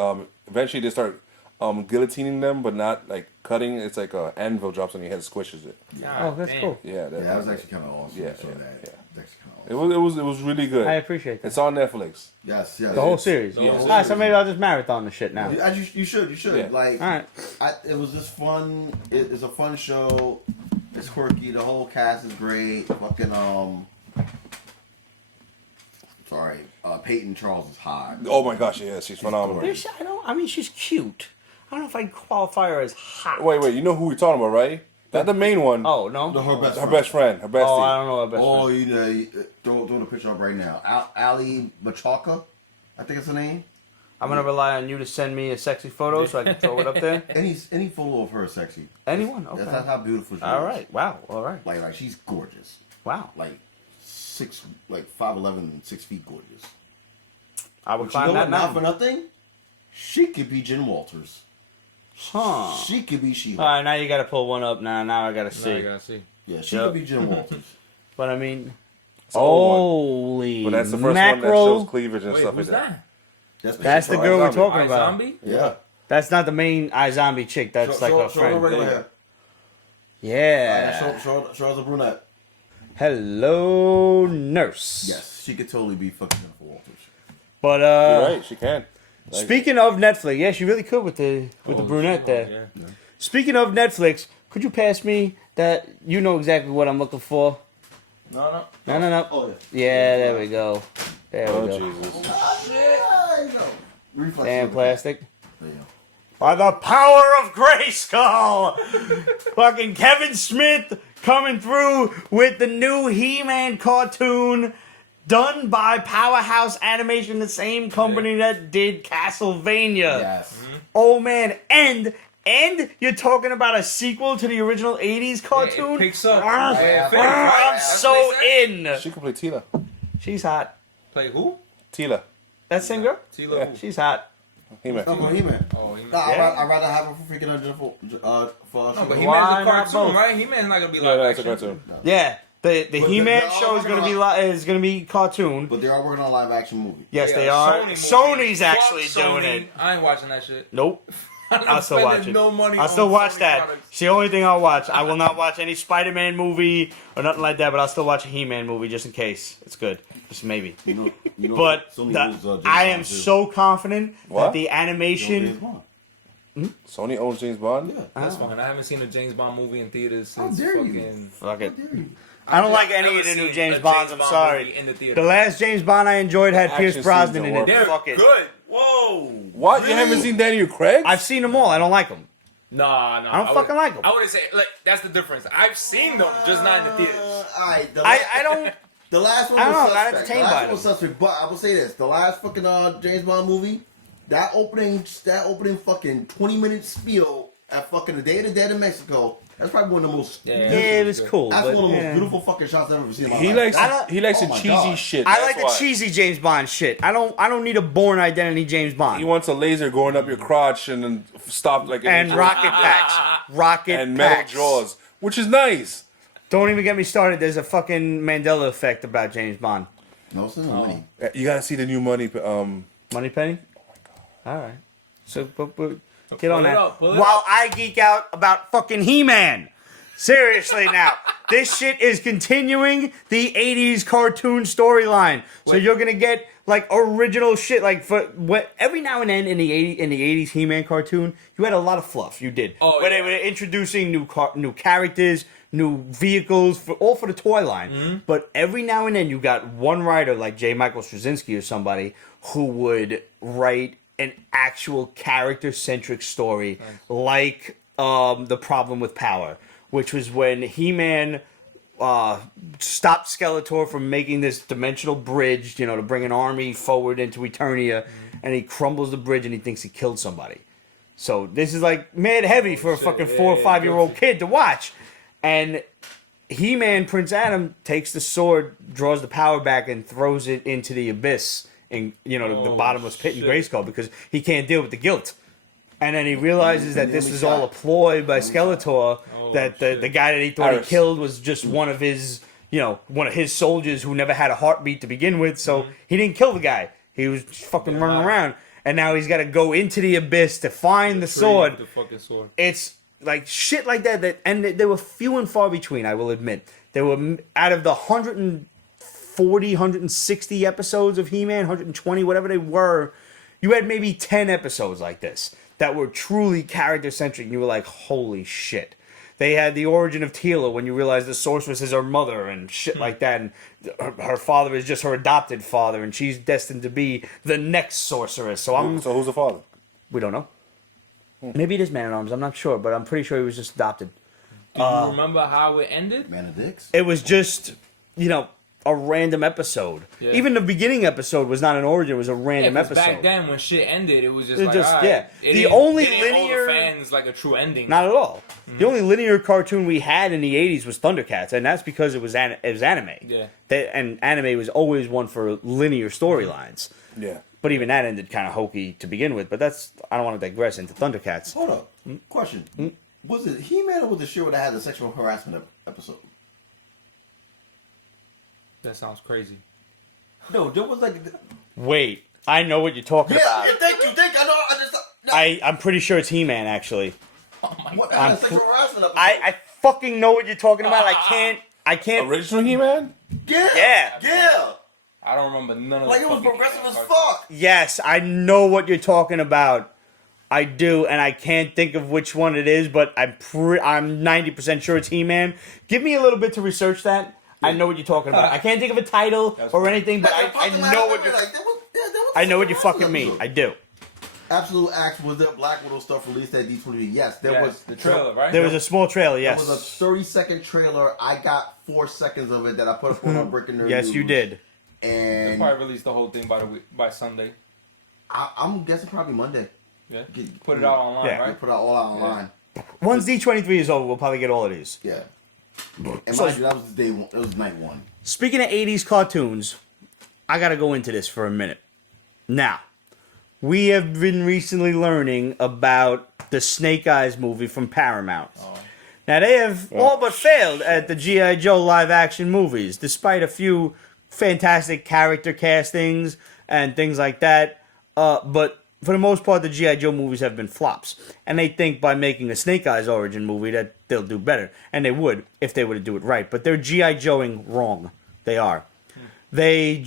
Eventually, they start guillotining them, but not like cutting. It's like an anvil drops on your head, squishes it. Oh, that's cool. Yeah, that was actually kind of awesome. Yeah, So yeah, that. yeah. That's kind of awesome. It was really good. I appreciate that. It's on Netflix. Yes. The whole series? The whole Alright, so maybe I'll just marathon the shit now. You should. Yeah. Like, Alright. it was just fun. It's a fun show. It's quirky. The whole cast is great. Fucking sorry, Peyton Charles is hot. Oh my gosh, yeah, she's phenomenal. I mean, she's cute. I don't know if I'd qualify her as hot. Wait, you know who we're talking about, right? Not the main one. Oh, no? Her best Her friend. best friend, her bestie. Oh, I don't know her best Oh, friend. you know, throw the picture up right now. Ali Machaka, I think it's her name. I'm going to rely on you to send me a sexy photo so I can throw it up there. Any photo of her is sexy. Anyone? Okay. That's how beautiful she is. All right. Wow. All right. Like she's gorgeous. Wow. Like 5'11", 6 feet gorgeous. I would But you climb know that what? Not for mountain. nothing. She could be Jen Walters. Huh. She could be She. All right, now you got to pull one up. Now I got to see. Now I gotta see. Yeah, she Yep. could be Jen Walters. But I mean, It's an old holy one. But that's the first one that mackerel. shows cleavage and Wait, stuff like who's that. that? That's the Peyton girl we're Charles. talking Ice about. Zombie? Yeah. That's not the main iZombie chick. That's like her show her friend. regular hair. Yeah. Show her the brunette. Hello, nurse. Yes, she could totally be fucking Jennifer Walters. But You're right, she can. Like, speaking of Netflix, yeah, she really could with the brunette there. Yeah. Speaking of Netflix, could you pass me that? You know exactly what I'm looking for. No. No. Oh yeah. Yeah, there we go. There oh we go. Jesus. Reflex Damn over plastic. there you go. By the power of Grayskull! Fucking Kevin Smith coming through with the new He-Man cartoon done by Powerhouse Animation, the same company that did Castlevania. Yes. Oh man, and you're talking about a sequel to the original 80s cartoon? It picks up. Ah, Yeah, it fits, ah, right? I'm That's so what they said. in. She can play Tila. She's hot. Play who? Tila. That same girl? Tila Yeah. who? She's hot. He-Man. Oh, but He-Man. Oh, he Nah, Yeah. I'd rather have her for freaking Jennifer. For No, but He-Man. He-Man's Why a not cartoon, both? right? He-Man's not gonna be Yeah, live that's a action. cartoon. Yeah. The But He-Man they're show is all gonna be working is gonna be cartoon. But they are working on a live action movie. Yes, Yeah, they are. Sony movie. Sony's Fuck actually doing Sony. it. I ain't watching that shit. Nope. I'm I'll still spending watch it. No money I'll still on watch Sony that. products. It's the only thing I'll watch. I will not watch any Spider-Man movie or nothing like that, but I'll still watch a He-Man movie just in case. It's good. Just maybe. You know, But Sony the- owns, James I Bond, am too. so confident that What? the James animation. Bond. Sony owns James Bond? Yeah. That's fine. I haven't seen a James Bond movie in theaters How since dare you. fucking. Fuck it. How dare you? I don't like I've any never of the new seen James a Bonds. I'm Bond sorry. movie in the theater. The last James Bond I enjoyed had The Pierce action Brosnan scenes in are it. They're Fuck it. good. Whoa. What? You haven't seen Daniel Craig? I've seen them all. I don't like them. Nah. I don't fucking like 'em. I wouldn't say like that's the difference. I've seen them, just not in the theaters. Alright, I don't. The last one I was don't know, not suspect. entertained The by last them. one was suspect. But I will say this: the last fucking James Bond movie, that opening fucking 20-minute spiel at fucking the Day of the Dead in Mexico. That's probably one of the most. Yeah. Yeah, it was cool. That's but, one of the most yeah. beautiful fucking shots I've ever seen in my He life. likes That's- he likes oh the my cheesy God. shit. I That's like the why. cheesy James Bond shit. I don't need a Born Identity James Bond. He wants a laser going up your crotch and then stop like And rocket packs. Rocket and metal packs. jaws, which is nice. Don't even get me started. There's a fucking Mandela effect about James Bond. No, it's not money. You gotta see the new money. Moneypenny? All right. So, but get on Pull it that. up, pull it While up. I geek out about fucking He-Man. Seriously now. This shit is continuing the 80s cartoon storyline. So you're going to get like original shit like every now and then in the 80s He-Man cartoon, you had a lot of fluff. You did. Oh, Where yeah. they were introducing new characters, new vehicles all for the toy line. Mm-hmm. But every now and then you got one writer like J. Michael Straczynski or somebody who would write an actual character-centric story like The Problem with Power, which was when He-Man stopped Skeletor from making this dimensional bridge, to bring an army forward into Eternia, and he crumbles the bridge and he thinks he killed somebody. So this is like mad heavy for a fucking 4 or 5 year old kid to watch. And He-Man, Prince Adam, takes the sword, draws the power back, and throws it into the abyss in the Oh, bottomless pit in shit. Grayskull because he can't deal with the guilt. And then he realizes that this is all a ploy by Skeletor. Oh, That the shit. guy that he thought Iris. he killed was just one of his soldiers who never had a heartbeat to begin with. So he didn't kill the guy. He was just fucking running around. And now he's got to go into the abyss to find the sword. The fucking sword. It's like shit like that. And they were few and far between, I will admit. There were, out of the 140, 160 episodes of He-Man, 120, whatever they were, you had maybe 10 episodes like this that were truly character-centric. And you were like, holy shit. They had the origin of Teela when you realize the sorceress is her mother and shit like that. And her father is just her adopted father. And she's destined to be the next sorceress. So So who's the father? we don't know. Maybe it is Man-at-Arms. I'm not sure. But I'm pretty sure he was just adopted. Do you remember how it ended? Man of Dicks. It was just, a random episode. Yeah. Even the beginning episode was not an origin. It was a random Yeah, 'cause episode. back then when shit ended, it was just It like, just- all right. yeah. It The didn't- only it didn't owe linear- the fans like a true ending. Not at all. The only linear cartoon we had in the 80s was Thundercats, and that's because it was anime. Yeah. And anime was always one for linear storylines. Yeah. But even that ended kind of hokey to begin with. But I don't want to digress into Thundercats. Hold up. Question. Was it He-Man or was it She-Ra that had the sexual harassment episode? That sounds crazy. No, there was like... Wait, I know what you're talking about. thank you. I know. I'm pretty sure it's He-Man, actually. What had a sexual harassment episode? I fucking know what you're talking about. I can't. Original He-Man? Yeah. I don't remember none of Like the it was fucking progressive as cartoons. fuck. Yes, I know what you're talking about. I do, and I can't think of which one it is, but I'm 90% sure it's He-Man. Give me a little bit to research that. I know what you're talking about. I can't think of a title or anything, but I know what you're. I know what you fucking mean. I do. Absolute Acts was there Black Widow stuff released at D23? Yes, there Yes, was the trailer, right? There was a small trailer. There Yes. was a 30-second trailer. I got 4 seconds of it that I put up on Brick and Nerd Yes, you News. did. They'll And probably release the whole thing by Sunday. I'm guessing probably Monday. Yeah. Put it out online, Yeah. They right? put it all out online. Once D23 is over, we'll probably get all of these. Yeah. And So- mind you, that was day one. That was night one. Speaking of 80s cartoons, I gotta go into this for a minute. Now, we have been recently learning about the Snake Eyes movie from Paramount. Now, they have all but failed at the G.I. Joe live-action movies, despite a few fantastic character castings and things like that. But for the most part, the G.I. Joe movies have been flops. And they think by making a Snake Eyes origin movie that they'll do better. And they would, if they were to do it right. But they're G.I. Joeing wrong. They are. They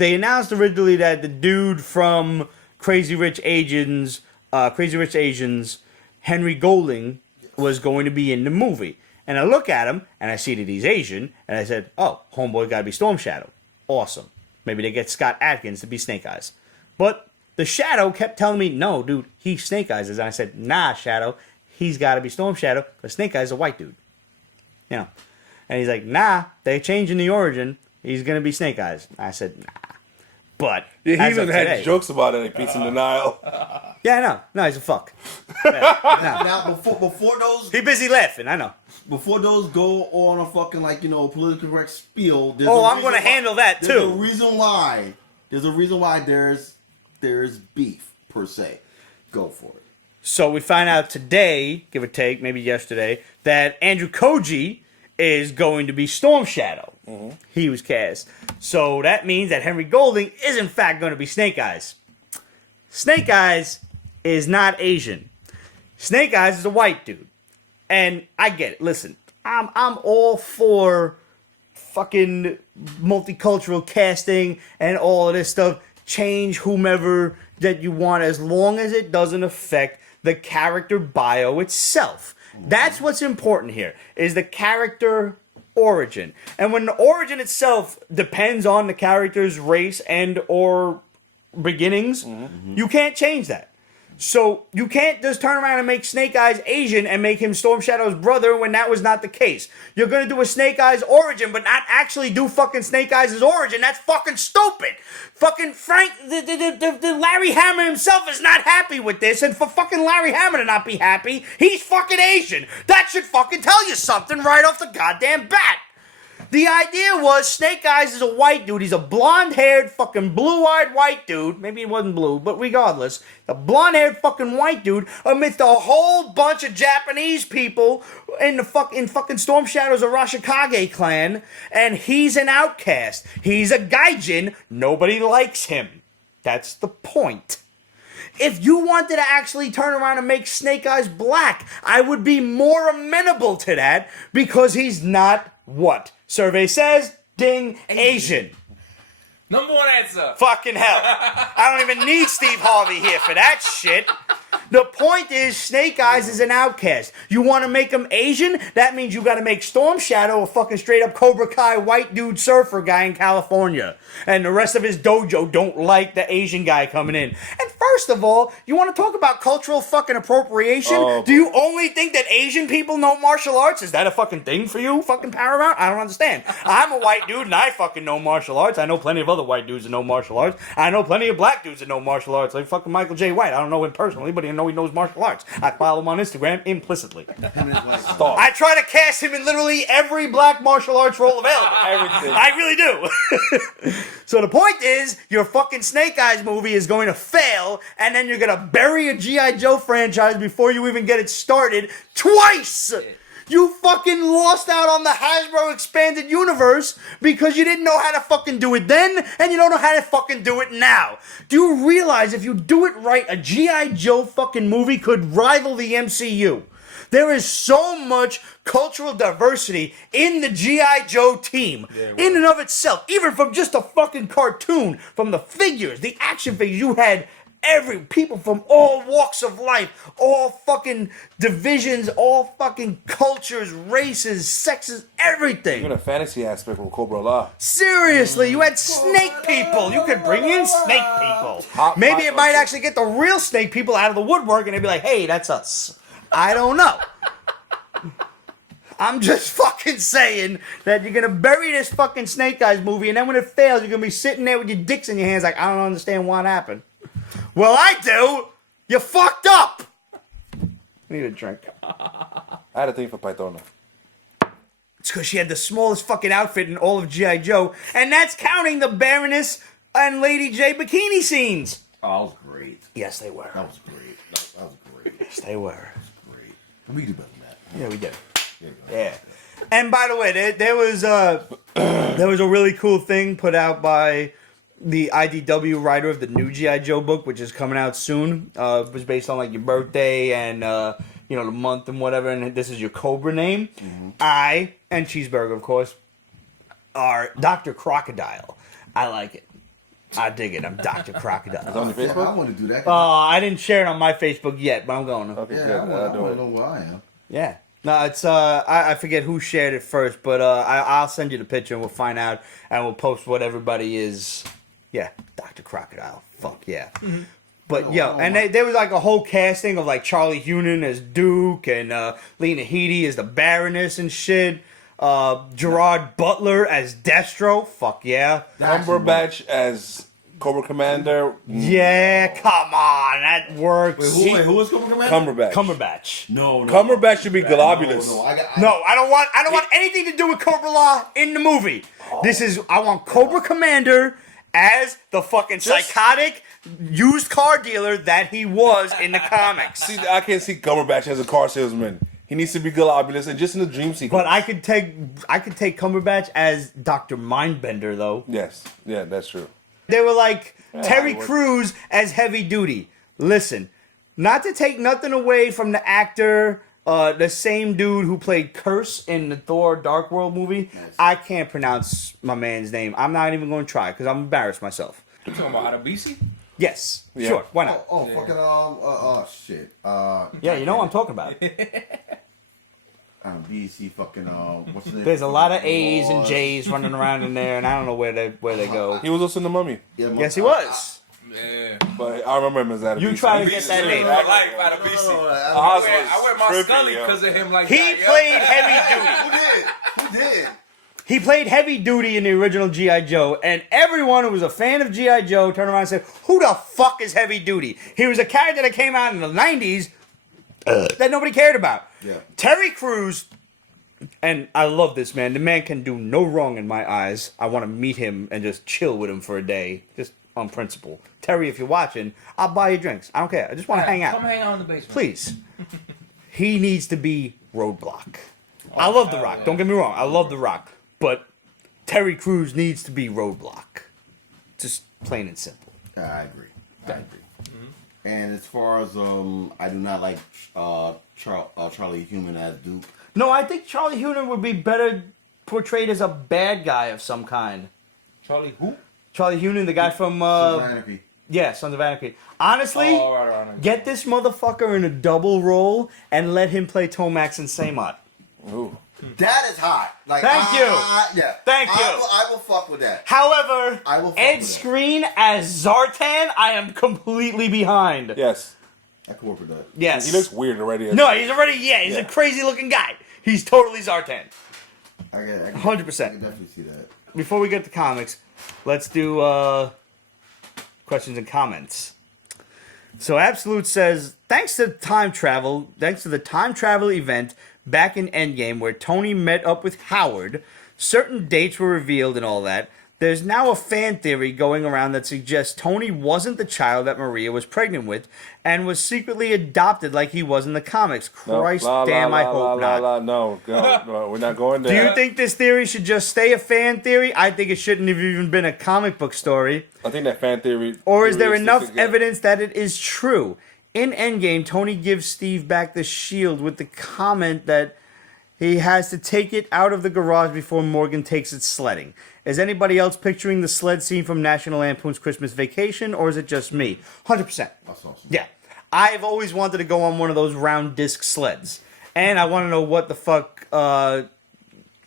announced originally that the dude from Crazy Rich Asians, Henry Golding, was going to be in the movie. And I look at him, and I see that he's Asian, and I said, oh, homeboy gotta be Storm Shadow. Awesome. Maybe they get Scott Adkins to be Snake Eyes. But the Shadow kept telling me, no, dude, he's Snake Eyes. And I said, nah, Shadow, he's gotta be Storm Shadow, because Snake Eyes is a white dude. And he's like, nah, they're changing the origin. He's gonna be Snake Eyes. I said, nah. But Yeah, he as even of had today- jokes about it like Peace and Denial. Yeah, I know. No, he's a fuck. Yeah, no. Now before those He busy laughing, I know. go on a fucking politically correct spiel. There's Oh, a I'm reason gonna handle that, There's too. a reason why. There's a reason why there's beef per se. Go for it. So we find out today, give or take, maybe yesterday, that Andrew Koji is going to be Storm Shadow. He was cast. So that means that Henry Golding is in fact going to be Snake Eyes. Snake Eyes is not Asian. Snake Eyes is a white dude. And I get it. Listen, I'm all for fucking multicultural casting and all of this stuff. Change whomever that you want as long as it doesn't affect the character bio itself. That's what's important here, is the character origin. And when the origin itself depends on the character's race and or beginnings, you can't change that. So you can't just turn around and make Snake Eyes Asian and make him Storm Shadow's brother when that was not the case. You're gonna do a Snake Eyes origin, but not actually do fucking Snake Eyes' origin. That's fucking stupid. Fucking Frank, the Larry Hammer himself is not happy with this, and for fucking Larry Hammer to not be happy, he's fucking Asian. That should fucking tell you something right off the goddamn bat. The idea was Snake Eyes is a white dude. He's a blonde-haired, fucking blue-eyed white dude. Maybe he wasn't blue, but regardless. A blonde-haired fucking white dude amidst a whole bunch of Japanese people in the fucking Storm Shadows of Rashikage clan. And he's an outcast. He's a gaijin. Nobody likes him. That's the point. If you wanted to actually turn around and make Snake Eyes black, I would be more amenable to that because he's not what? Survey says, ding, Asian. Number one answer. Fucking hell. I don't even need Steve Harvey here for that shit. The point is, Snake Eyes is an outcast. You want to make him Asian? That means you got to make Storm Shadow a fucking straight up Cobra Kai white dude surfer guy in California. And the rest of his dojo don't like the Asian guy coming in. And first of all, you want to talk about cultural fucking appropriation? Do you only think that Asian people know martial arts? Is that a fucking thing for you, fucking Paramount? I don't understand. I'm a white dude and I fucking know martial arts. I know plenty of other white dudes that know martial arts. I know plenty of black dudes that know martial arts, like fucking Michael J. White. I don't know him personally, but I know he knows martial arts. I follow him on Instagram implicitly. Stop. I try to cast him in literally every black martial arts role available. Everything. I really do. So the point is, your fucking Snake Eyes movie is going to fail, and then you're going to bury a G.I. Joe franchise before you even get it started twice! You fucking lost out on the Hasbro Expanded Universe because you didn't know how to fucking do it then, and you don't know how to fucking do it now. Do you realize if you do it right, a G.I. Joe fucking movie could rival the MCU? There is so much cultural diversity in the G.I. Joe team, in and of itself, even from just a fucking cartoon, from the figures, the action figures. You had people from all walks of life, all fucking divisions, all fucking cultures, races, sexes, everything. Even a fantasy aspect with Cobra La. Seriously, you had snake people. You could bring in snake people. Maybe it might actually get the real snake people out of the woodwork and they'd be like, hey, that's us. I don't know. I'm just fucking saying that you're gonna bury this fucking Snake Eyes movie, and then when it fails, you're gonna be sitting there with your dicks in your hands like, I don't understand what happened. Well, I do. You fucked up. Need a drink. I had a thing for Pythona. It's because she had the smallest fucking outfit in all of G.I. Joe, and that's counting the Baroness and Lady J bikini scenes. Oh, that was great. Yes, they were. That was great. That was great. Yes, they were. Great. We can do better than that. Yeah, we did. Yeah. And by the way, there was a really cool thing put out by the IDW writer of the new G.I. Joe book, which is coming out soon. It was based on like your birthday and the month and whatever, and this is your Cobra name. Mm-hmm. I, and Cheeseburger, of course, are Dr. Crocodile. I like it. I dig it. I'm Dr. Crocodile. On your Facebook? I want to do that. I didn't share it on my Facebook yet, but I'm going to. Okay, Yeah, good. I want to know where I am. Yeah. No, it's I forget who shared it first, but I'll send you the picture and we'll find out and we'll post what everybody is. Yeah, Dr. Crocodile. Fuck yeah. Mm-hmm. But there was like a whole casting of like Charlie Hunnam as Duke and Lena Headey as the Baroness and shit. Gerard Butler as Destro. Fuck yeah. Cumberbatch as Cobra Commander. Yeah, come on, that works. Wait, who was Cobra Commander? Cumberbatch. No. Cumberbatch should be globulous. No, I don't want anything to do with Cobra Law in the movie. I want Cobra Commander as the fucking psychotic used car dealer that he was in the comics. See, I can't see Cumberbatch as a car salesman. He needs to be globulous and just in the dream sequence. But I could take Cumberbatch as Dr. Mindbender though. Yes, yeah, that's true. They were like Terry Crews as Heavy Duty. Listen, not to take nothing away from the actor, the same dude who played Curse in the Thor Dark World movie. Nice. I can't pronounce my man's name. I'm not even going to try because I'm embarrassed myself. You talking about Adebisi? Yes, yeah. Sure. Why not? Fucking shit. Yeah, you know what I'm talking about. BC fucking what's the name? There's a lot of A's and J's running around in there, and I don't know where they go. He was also in The Mummy. Yeah, Yes, he was. Yeah. But I remember him as that. You try to get that name. I wear my Scully because of him like he that. Played Heavy Duty. Who did? He played Heavy Duty in the original G.I. Joe, and everyone who was a fan of G.I. Joe turned around and said, who the fuck is Heavy Duty? He was a character that came out in the 90s that nobody cared about. Yeah. Terry Crews And I love this man. The man can do no wrong in my eyes. I want to meet him and just chill with him for a day, just on principle. Terry, if you're watching, I'll buy you drinks. I don't care. I just want to hang out. Come hang out in the basement. Please. He needs to be Roadblock. I love The Rock. Don't get me wrong. I love The Rock. But Terry Crews needs to be Roadblock. Just plain and simple. I agree. And as far as I do not like Charlie Human as Duke. No, I think Charlie Hunnam would be better portrayed as a bad guy of some kind. Charlie who? Charlie Hunnam, the guy from Sons of Anarchy. yeah, Sons of Anarchy. Honestly, Right. get this motherfucker in a double role and let him play Tomax and Samot. Ooh. That is hot. Like, Thank you. Yeah. Thank you. I will fuck with that. However, I will fuck Ed with that. Skrein as Zartan, I am completely behind. Yes. I can work with that. Yes. He looks weird already. No, he's already, he's a crazy looking guy. He's totally Zartan. I can 100%. I can definitely see that. Before we get to comics, let's do questions and comments. So Absolute says, thanks to the time travel event back in Endgame where Tony met up with Howard, certain dates were revealed and all that. There's now a fan theory going around that suggests Tony wasn't the child that Maria was pregnant with and was secretly adopted like he was in the comics. Christ damn, I hope not. No, we're not going Do there. you think this theory should just stay a fan theory? I think it shouldn't have even been a comic book story. I think that fan theory... Or is there theory enough sticks again. evidence that it is true? In Endgame, Tony gives Steve back the shield with the comment that he has to take it out of the garage before Morgan takes it sledding. Is anybody else picturing the sled scene from National Lampoon's Christmas Vacation, or is it just me? 100%. That's awesome. Yeah. I've always wanted to go on one of those round disc sleds. And I want to know what the fuck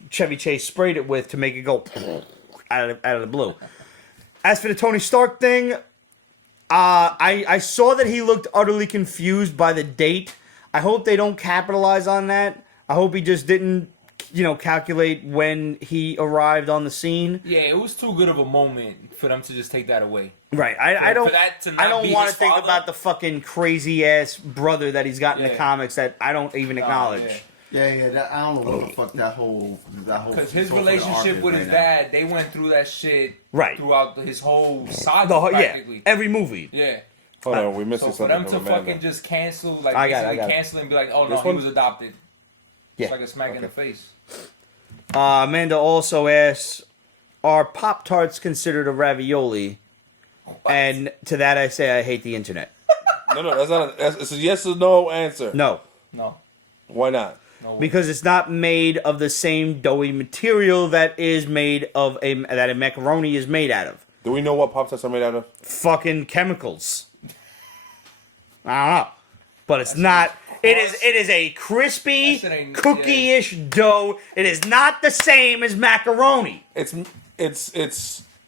Chevy Chase sprayed it with to make it go out of the blue. As for the Tony Stark thing, I saw that he looked utterly confused by the date. I hope they don't capitalize on that. I hope he just didn't, calculate when he arrived on the scene. Yeah, it was too good of a moment for them to just take that away. Right. I don't. For that to not I don't be want to his think father? about the fucking crazy ass brother that he's got in the Yeah. comics that I don't even acknowledge. yeah. Yeah, that, I don't know what the fuck that whole. Because his sort of arc relationship is with right his now. dad, they went through that shit Right. throughout his whole saga, Yeah, practically. every movie. Yeah. Hold on, we missing So for something them to from Amanda. fucking just cancel, like, I got it, basically I got it. cancel and be like, oh no, This he one? was adopted. Yeah. It's like a smack in the face. Amanda also asks, "Are Pop Tarts considered a ravioli?" And to that I say, I hate the internet. No, that's not. It's a yes or no answer. No, No. Why not? No way. because it's not made of the same doughy material that is made of that a macaroni is made out of. Do we know what Pop Tarts are made out of? Fucking chemicals. I don't know, but it's not. It is a crispy, That shit ain't- cookie-ish dough. It is not the same as macaroni. It's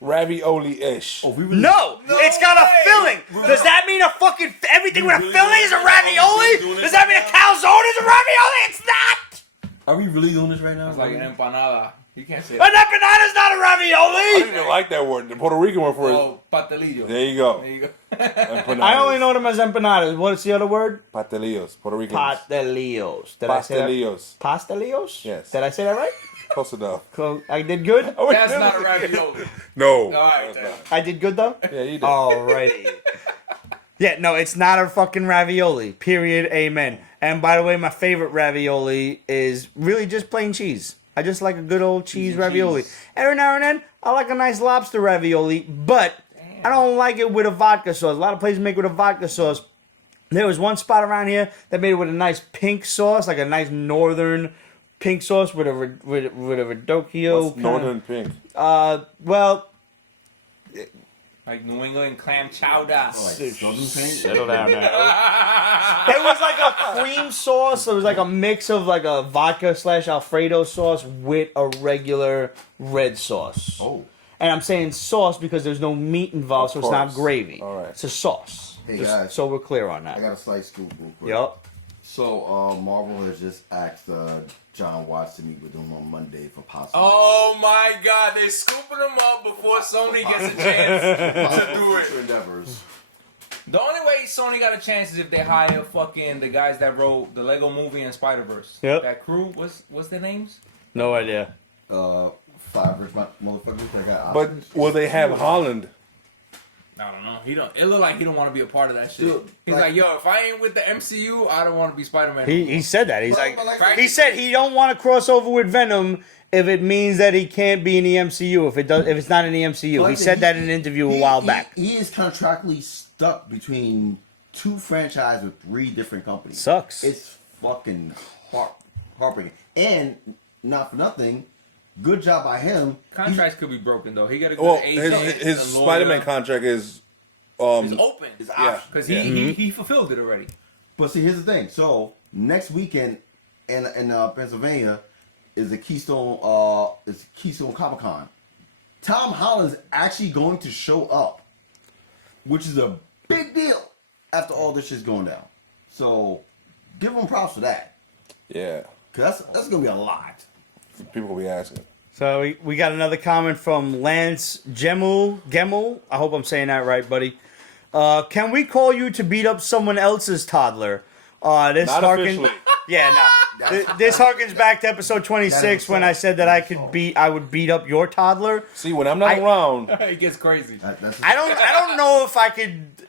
ravioli-ish. Oh, we really, No, it's got a filling. Does that mean a fucking everything with a filling is a ravioli? Does that mean a calzone is a ravioli? It's not. Are we really doing this right now? It's like an empanada. You can't say An that. empanada's not a I ravioli. don't even like that word. The Puerto Rican word for it. Oh, pastelillo. There you go. There you go. Empanadas. I only know them as empanadas. What's the other word? Pastelillos. Puerto Ricans. Pastelillos. Did I say that? Pastelillos. Pastelillos? Yes. Did I say that right? Close enough. So I did good. That's not a ravioli. No. Alright, That's not. I did good though. Yeah, you did. Alrighty. Yeah, no, it's not a fucking ravioli. Period. Amen. And by the way, my favorite ravioli is really just plain cheese. I just like a good old cheese ravioli. Every now and then, I like a nice lobster ravioli, but I don't like it with a vodka sauce. A lot of places make it with a vodka sauce. There was one spot around here that made it with a nice pink sauce, like a nice northern pink sauce with a Radocchio. What's northern pink? Well, Like New England clam chowder. Like Southern paint? settle down now. It was like a cream sauce. It was like a mix of like a vodka / Alfredo sauce with a regular red sauce. Oh. And I'm saying sauce because there's no meat involved, so Of it's not course. gravy. All right. It's a sauce. Hey, Just guys. so we're clear on I that. got a slight scoop real quick. Yup. So, Marvel has just asked John Watts to meet with them on Monday for possible. Oh my god, they're scooping them up before Sony gets a chance to do it. Future endeavors. The only way Sony got a chance is if they hire fucking the guys that wrote the Lego Movie and Spider-Verse. Yep. That crew, what's their names? No idea. 5 rich motherfuckers that got But Oscars. will they have Holland? I don't know. It looked like he don't want to be a part of that shit. Dude, He's like, yo, if I ain't with the MCU, I don't want to be Spider-Man. He said that. He's But like, he said he don't want to cross over with Venom if it means that he can't be in the MCU. If it's not in the MCU, he said that in an interview a while back. He is contractually stuck between 2 franchises with 3 different companies. Sucks. It's fucking heartbreaking. And not for nothing, good job by him. Contracts could be broken though. He got to go Well, to agent, his a lawyer. Spider-Man contract is It's open. It's Yeah. option. Because Mm-hmm. he fulfilled it already. But see, here's the thing. So next weekend in Pennsylvania is the Keystone Comic-Con. Tom Holland's actually going to show up, which is a big deal after all this shit's going down. So give him props for that, yeah. cause that's gonna be a lot. People will be asking. So we got another comment from Lance Gemmel. I hope I'm saying that right, buddy. Can we call you to beat up someone else's toddler? This Not officially. Yeah, no. This harkens back to episode 26 when I said that I would beat up your toddler. See, when I'm not around, He gets crazy. That's I don't know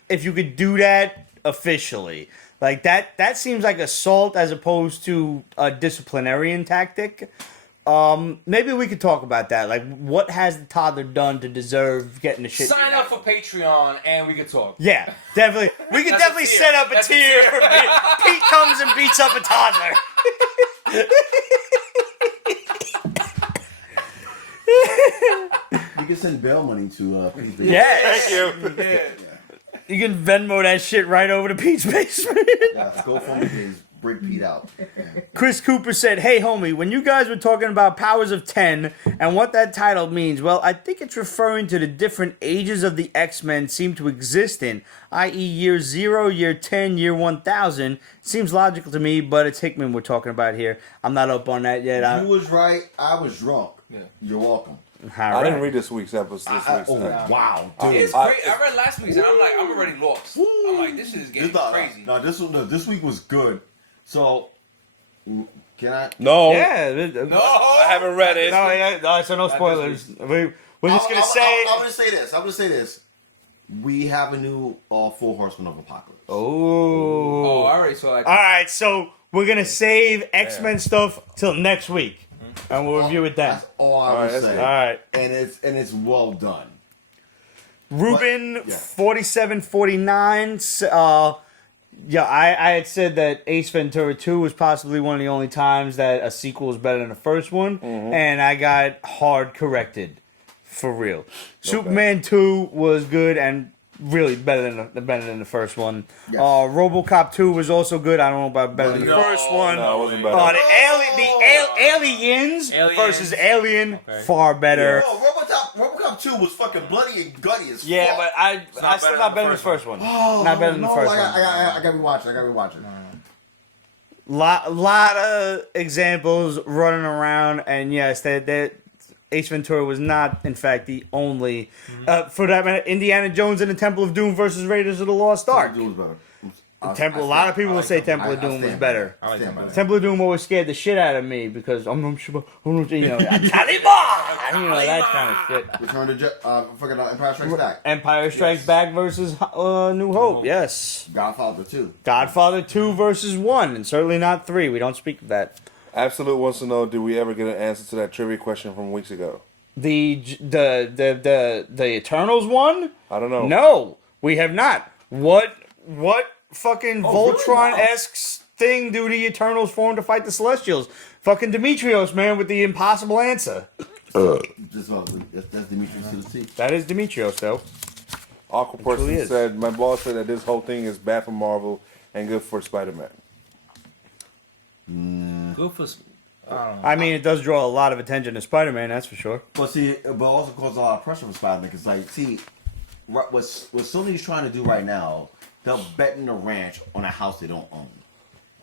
if you could do that officially. Like that seems like assault as opposed to a disciplinarian tactic. Maybe we could talk about that. Like, what has the toddler done to deserve getting the shit? Sign up for Patreon and we can talk. Yeah, definitely. We could That's definitely a tier. set up a That's a tier. tier. For Pete comes and beats up a toddler. you can send bail money to people. Yes. thank you. Yeah. You can Venmo that shit right over to Pete's basement. Yeah, go for is break Pete out. Chris Cooper said, "Hey, homie, when you guys were talking about Powers of 10 and what that title means, well, I think it's referring to the different ages of the X-Men seem to exist in, i.e. year 0, year 10, year 1000. Seems logical to me, but it's Hickman we're talking about here. I'm not up on that yet. You was right. I was drunk. Yeah. You're welcome. I didn't read this week's episode. Wow, dude. It's I- crazy. I read last week's and I'm like, I'm already lost. I'm like, this is getting crazy. No, this week was good. So, can I? No, Yeah. No, I haven't read it. So no spoilers. We're just going to say... I'm gonna say this. We have a new Four Horsemen of Apocalypse. Oh, I already saw that. All right, so we're going to save X-Men stuff till next week. And we'll review it then. That's all I All would right, say. All right. And it's well done. Ruben, But, yeah. 4749. Yeah, I had said that Ace Ventura 2 was possibly one of the only times that a sequel was better than the first one. And I got hard corrected. For real. Superman 2 was good and really better than the first one. Yes. RoboCop 2 was also good. I don't know about better than the No, first one. No, it wasn't better. Aliens versus Alien, Okay. far better. RoboCop 2 was fucking bloody and gutty as Yeah, fuck. but I still not better than the first one. Oh, Not better than the no, first I one. gotta rewatch it. Lot of examples running around, and yes, that Ace Ventura was not, in fact, the only. For that matter, Indiana Jones and the Temple of Doom versus Raiders of the Lost Ark. It was better. A lot of people will say Temple of Doom was better. I like that better. Temple of Doom always scared the shit out of me because I'm not sure, Taliban, that kind of shit. Return to fucking Empire Strikes Back. Empire Strikes Back versus New Hope. Yes. Godfather 2. Godfather 2 versus 1, and certainly not 3. We don't speak of that. Absolute wants to know: did we ever get an answer to that trivia question from weeks ago? The Eternals one? I don't know. No, we have not. What fucking really? Voltron-esque thing do the Eternals form to fight the Celestials? Fucking Demetrios, man, with the impossible answer. That's Demetrius to the sea. That is Demetrios, though. Awkward really person is. said, "My boss said that this whole thing is bad for Marvel and good for Spider-Man." Good for. I don't know. I mean, it does draw a lot of attention to Spider-Man, that's for sure. But also causes a lot of pressure for Spider-Man because, like, see, what Sony's trying to do right now, they're betting the ranch on a house they don't own.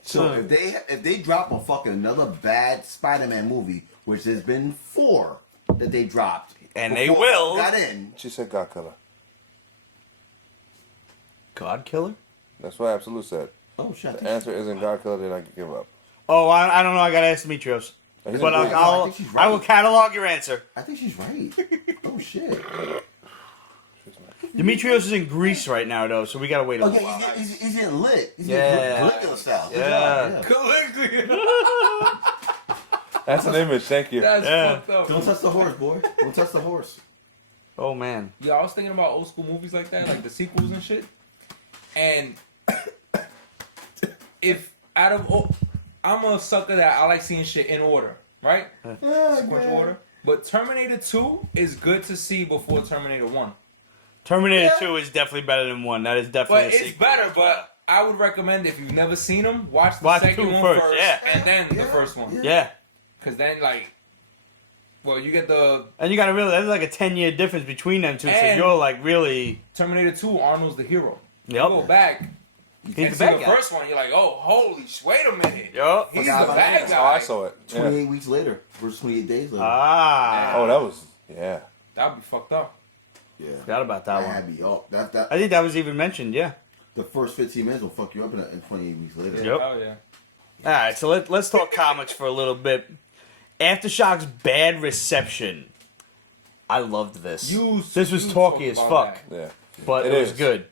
So if they drop a fucking another bad Spider-Man movie, which there's been 4 that they dropped, And they before will. got in. She said God color. God Killer? That's what Absolute said. Oh shit. The answer isn't God Killer, then I can give up. Oh, I don't know. I gotta ask Demetrios. He's But a great- I think she's right. I will catalog your answer. I think she's right. Oh shit. Demetrios is in Greece right now, though, so we gotta wait a Okay, little while. he's getting lit. He's Yeah. getting Caligula style. Good Yeah. job, That's an image, thank you. That's Yeah. fucked up. Don't touch the horse, boy. Don't touch the horse. Oh man. Yeah, I was thinking about old school movies like that, like the sequels and shit. And if out of I'm a sucker that I like seeing shit in order, right? Sequential order. But Terminator 2 is good to see before Terminator 1. Terminator 2 is definitely better than 1. That is definitely But a it's sequel. better, but I would recommend if you've never seen them, watch the Watch second 2 one first, first, yeah. and then the first one. Yeah. Because then, like, well, you get the And you gotta realize there's like a 10-year difference between them two, so And- you're like really. Terminator 2, Arnold's the hero. Yep. You go back He's and the see bad the guy. first one, you're like, oh, holy, wait a minute. Yup. He's Forgot the about bad that. That's how I guy. saw it. Yeah. 28 weeks later versus 28 days later. Ah. Oh, that was, yeah. That'd be fucked up. Yeah. Forgot about that one. had me up. That I think that was even mentioned, yeah. the first 15 minutes will fuck you up in 28 weeks later. Yep. Oh, yeah. Alright, so let's talk comics for a little bit. Aftershock's bad reception. I loved this. This was you talky talk as about fuck, that. Yeah. but it It was is. good.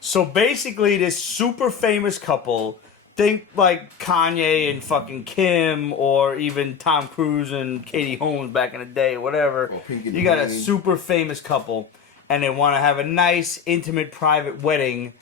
So basically, this super famous couple, think like Kanye and fucking Kim, or even Tom Cruise and Katie Holmes back in the day, whatever. Or Pink and You got a Green. super famous couple, and they want to have a nice, intimate, private wedding,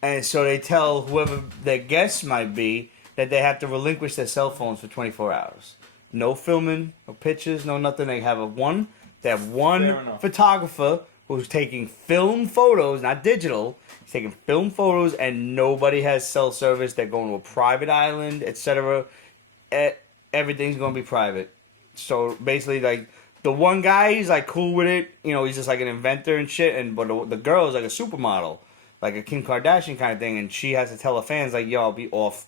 and so they tell whoever their guests might be that they have to relinquish their cell phones for 24 hours. No filming, no pictures, no nothing. They have one Fair one enough. photographer who's taking film photos, not digital. He's taking film photos, and nobody has cell service. They're going to a private island, etc. Everything's going to be private. So basically, like, the one guy, he's like cool with it. You know, he's just like an inventor and shit. But the girl is like a supermodel, like a Kim Kardashian kind of thing. And she has to tell her fans, like, yo, I'll be off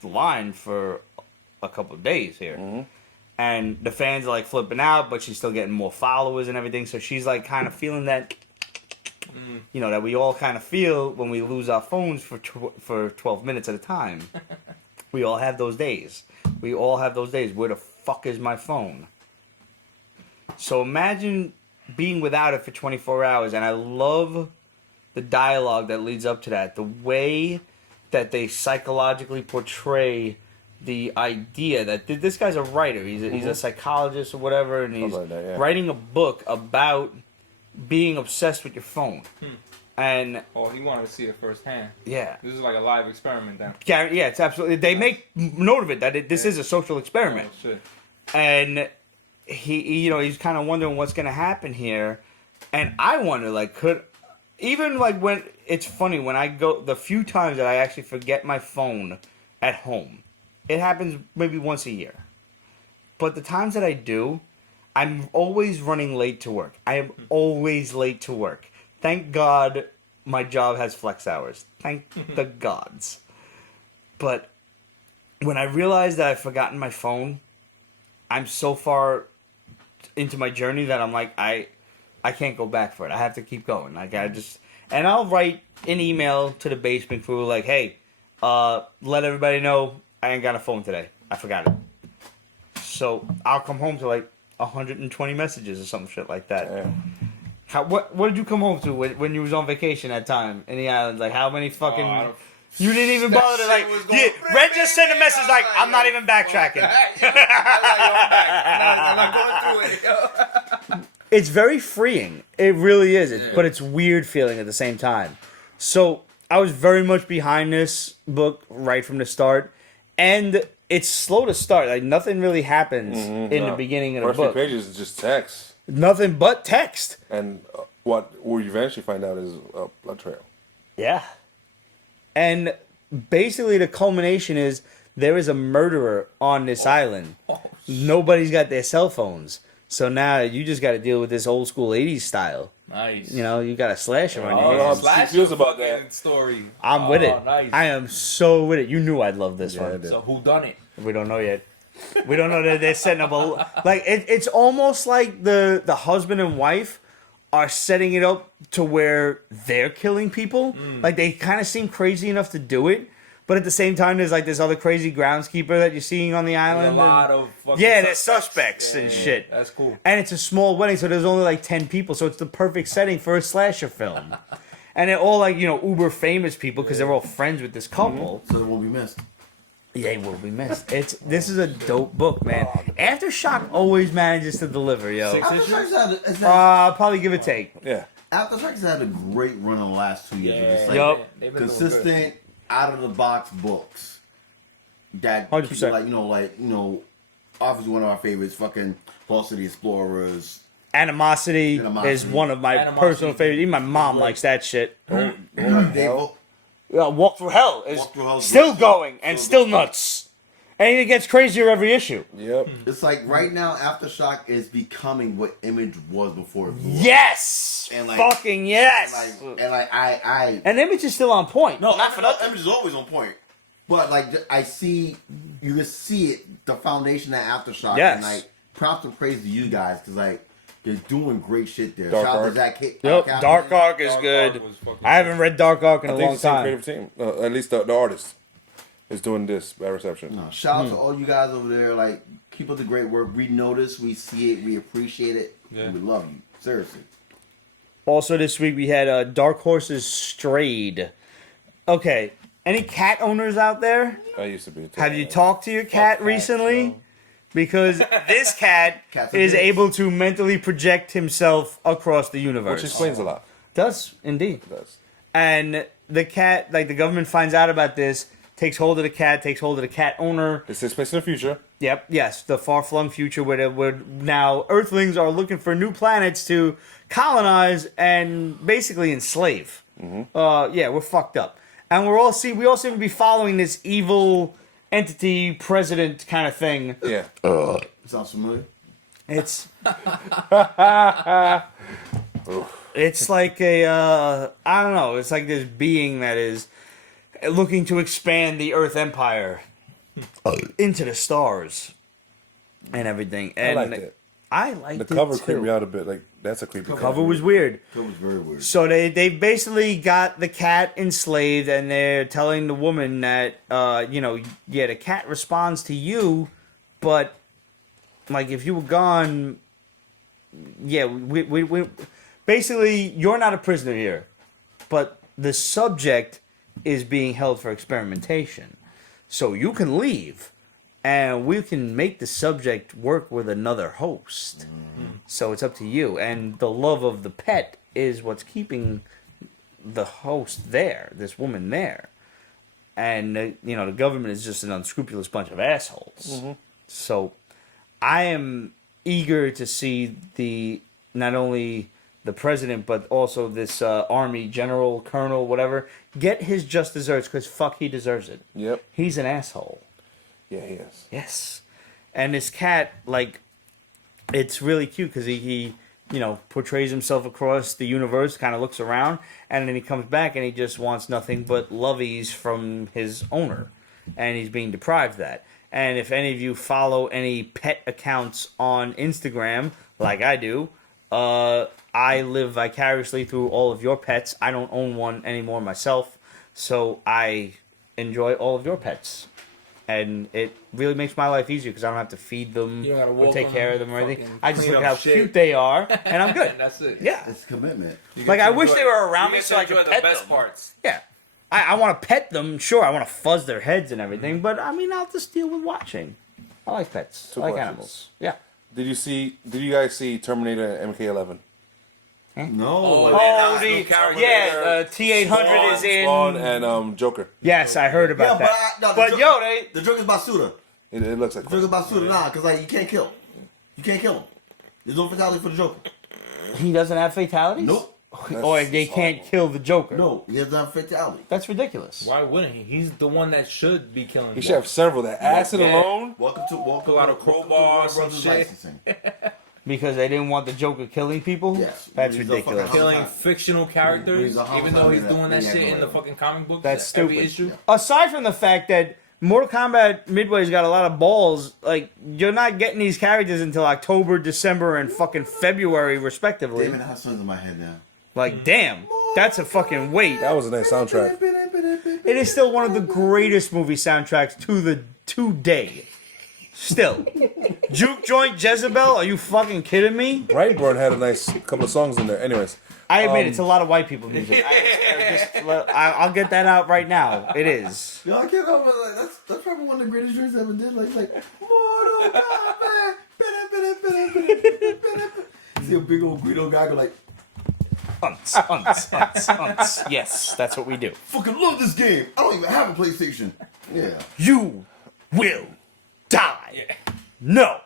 the line for a couple of days here. Mm-hmm. And the fans are like flipping out, but she's still getting more followers and everything. So she's like kind of feeling that, you know, that we all kind of feel when we lose our phones for 12 minutes at a time. We all have those days. We all have those days. Where the fuck is my phone? So imagine being without it for 24 hours. And I love the dialogue that leads up to that. The way that they psychologically portray the idea that this guy's a writer. He's a psychologist or whatever, and he's Something like that, yeah. writing a book about being obsessed with your phone. And Oh, he wanted to see it firsthand. yeah, This is like a live experiment then. yeah, it's absolutely. They make note of it that this is a social experiment, Oh, shit. and he's kind of wondering what's going to happen here, and I wonder when it's funny when I go the few times that I actually forget my phone at home. It happens maybe once a year. But the times that I do, I'm always running late to work. I am always late to work. Thank God my job has flex hours. Thank the gods. But when I realize that I've forgotten my phone, I'm so far into my journey that I'm like, I can't go back for it. I have to keep going. Like, and I'll write an email to the basement crew like, hey, let everybody know I ain't got a phone today. I forgot it. So I'll come home to like 120 messages or some shit like that. Yeah. What did you come home to when you was on vacation that time in the islands? Like how many fucking? I don't- You didn't even That bother to shit like. was going- Yeah, Red just sent a message like, I'm not even backtracking. I'm not going through it. It's very freeing. It really is. But it's weird feeling at the same time. So I was very much behind this book right from the start, and it's slow to start. Like nothing really happens in the beginning of the First few book. pages is just text. Nothing but text. And what we eventually find out is a blood trail. Yeah. And basically the culmination is there is a murderer on this island. Nobody's got their cell phones. So now you just got to deal with this old school 80s style. Nice. You know, you got a slasher on Oh, your no, hands. I'm- He feels about that. fucking story. I'm with it. Nice. I am so with it. You knew I'd love this Yeah, I one. did. So who done it? We don't know yet. We don't know that they're setting up a... Like, it's almost like the husband and wife are setting it up to where they're killing people. Like, they kind of seem crazy enough to do it. But at the same time, there's like this other crazy groundskeeper that you're seeing on the island. A lot of fucking there's suspects and shit. That's cool. And it's a small wedding, so there's only like 10 people, so it's the perfect setting for a slasher film. And they're all like, uber famous people because they're all friends with this couple. So it won't be missed. Yeah, it will be missed. This is a dope book, man. Aftershock always manages to deliver, yo. 6 issues? Aftershock's Probably give or take. Yeah. Aftershock's had a great run in the last 2 years. It's like Yup. They've been doing good. consistent, out of the box books that 100%. obviously one of our favorites, fucking Lost City Explorers. Animosity is one of my personal favorites. Even my mom likes that shit. Walk Through Hell is Walk Through Hell is still great. going and still nuts. And it gets crazier every issue. Yep. It's like right now, Aftershock is becoming what Image was before. It blew up. Yes! And like- Fucking yes! I And Image is still on point. no, Not for nothing. Image is always on point. But like you can see it, the foundation of Aftershock. Yes. And like props and praise to you guys because like they're doing great shit there. Dark Shout out to Arc. Zach Yep, Kaplan. Dark Arc is Dark good. Arc was fucking I haven't read Dark Arc in I a think long it's the same time. creative team. At least the artist is doing this by reception. No, shout out to all you guys over there. Like, keep up the great work. We notice, we see it, we appreciate it, Yeah. and we love you. Seriously. Also this week we had Dark Horses Strayed. Okay, any cat owners out there? I used to be. Have you talked to your cat recently? bro. Because this cat Cats are is dicks. able to mentally project himself across the universe. Which explains a lot. Does indeed. It does. And the cat, like the government finds out about this, takes hold of the cat, takes hold of the cat owner. This takes place in the future. Yep, yes, the far-flung future where now Earthlings are looking for new planets to colonize and basically enslave. We're fucked up, and we all seem to be following this evil entity president kind of thing. Yeah. Sounds familiar? It's it's like I don't know. It's like this being that is looking to expand the Earth Empire into the stars and everything. And liked it. I liked The it cover too. creeped me out a bit. Like, that's a creepy Cover was weird. That was very weird. So they basically got the cat enslaved, and they're telling the woman that the cat responds to you, but like if you were gone, we basically you're not a prisoner here, but the subject is being held for experimentation, so you can leave. And we can make the subject work with another host. So it's up to you. And the love of the pet is what's keeping the host there, this woman there. And, the government is just an unscrupulous bunch of assholes. So I am eager to see not only the president, but also this army general, colonel, whatever, get his just desserts, because fuck, he deserves it. Yep. He's an asshole. Yeah, he is. Yes. And this cat, like, it's really cute because he portrays himself across the universe, kind of looks around, and then he comes back and he just wants nothing but lovies from his owner. And he's being deprived of that. And if any of you follow any pet accounts on Instagram, like I do, I live vicariously through all of your pets. I don't own one anymore myself, so I enjoy all of your pets. And it really makes my life easier because I don't have to feed them You don't gotta or walk take on care of them, them or anything. fucking I just clean look at up how shit. cute they are, and I'm good. That's it. Yeah. It's commitment. You Like, get I to wish enjoy- they were around you me get so to I could enjoy pet the best them. parts. Yeah. I want to pet them, sure. I want to fuzz their heads and everything, but I mean, I'll just deal with watching. I like pets. Two I like questions. animals. Yeah. Did you guys see Terminator MK11? No. Oh, the character. T-800 is in. Spawn and Joker. Yes, I heard about Yeah, that. but But yo, the Joker's Basuda. It looks like The Joker's Basuda, nah, because like you can't kill. You can't kill him. There's no fatality for the Joker. he doesn't have fatalities? Nope. Or they can't kill the Joker. No, he doesn't have fatality. That's ridiculous. Why wouldn't he? He's the one that should be killing. He should have several. That acid Yeah. alone. Welcome to Pull out a crowbar or some Brothers shit. Licensing. Because they didn't want the Joker killing people? Yes. That's He's a ridiculous. fucking- Killing fictional characters, He's a even though he's homicide doing that maniac shit in the or whatever. fucking comic books. That's every stupid. issue. Aside from the fact that Mortal Kombat Midway's got a lot of balls. Like, you're not getting these characters until October, December, and fucking February, respectively. Damn it, I have songs in my head now. Like, damn, that's a fucking wait. That was a nice soundtrack. It is still one of the greatest movie soundtracks today. Still. Juke Joint Jezebel? Are you fucking kidding me? Brightburn had a nice couple of songs in there. Anyways, I admit it's a lot of white people music. I'll get that out right now. It is. Yo, I can't help it. Like, that's probably one of the greatest drinks I ever did. Like Mortal Kombat. See a big old Guido guy go like, Unts. Yes, that's what we do. fucking love this game. I don't even have a PlayStation. Yeah. You will die. Yeah. No.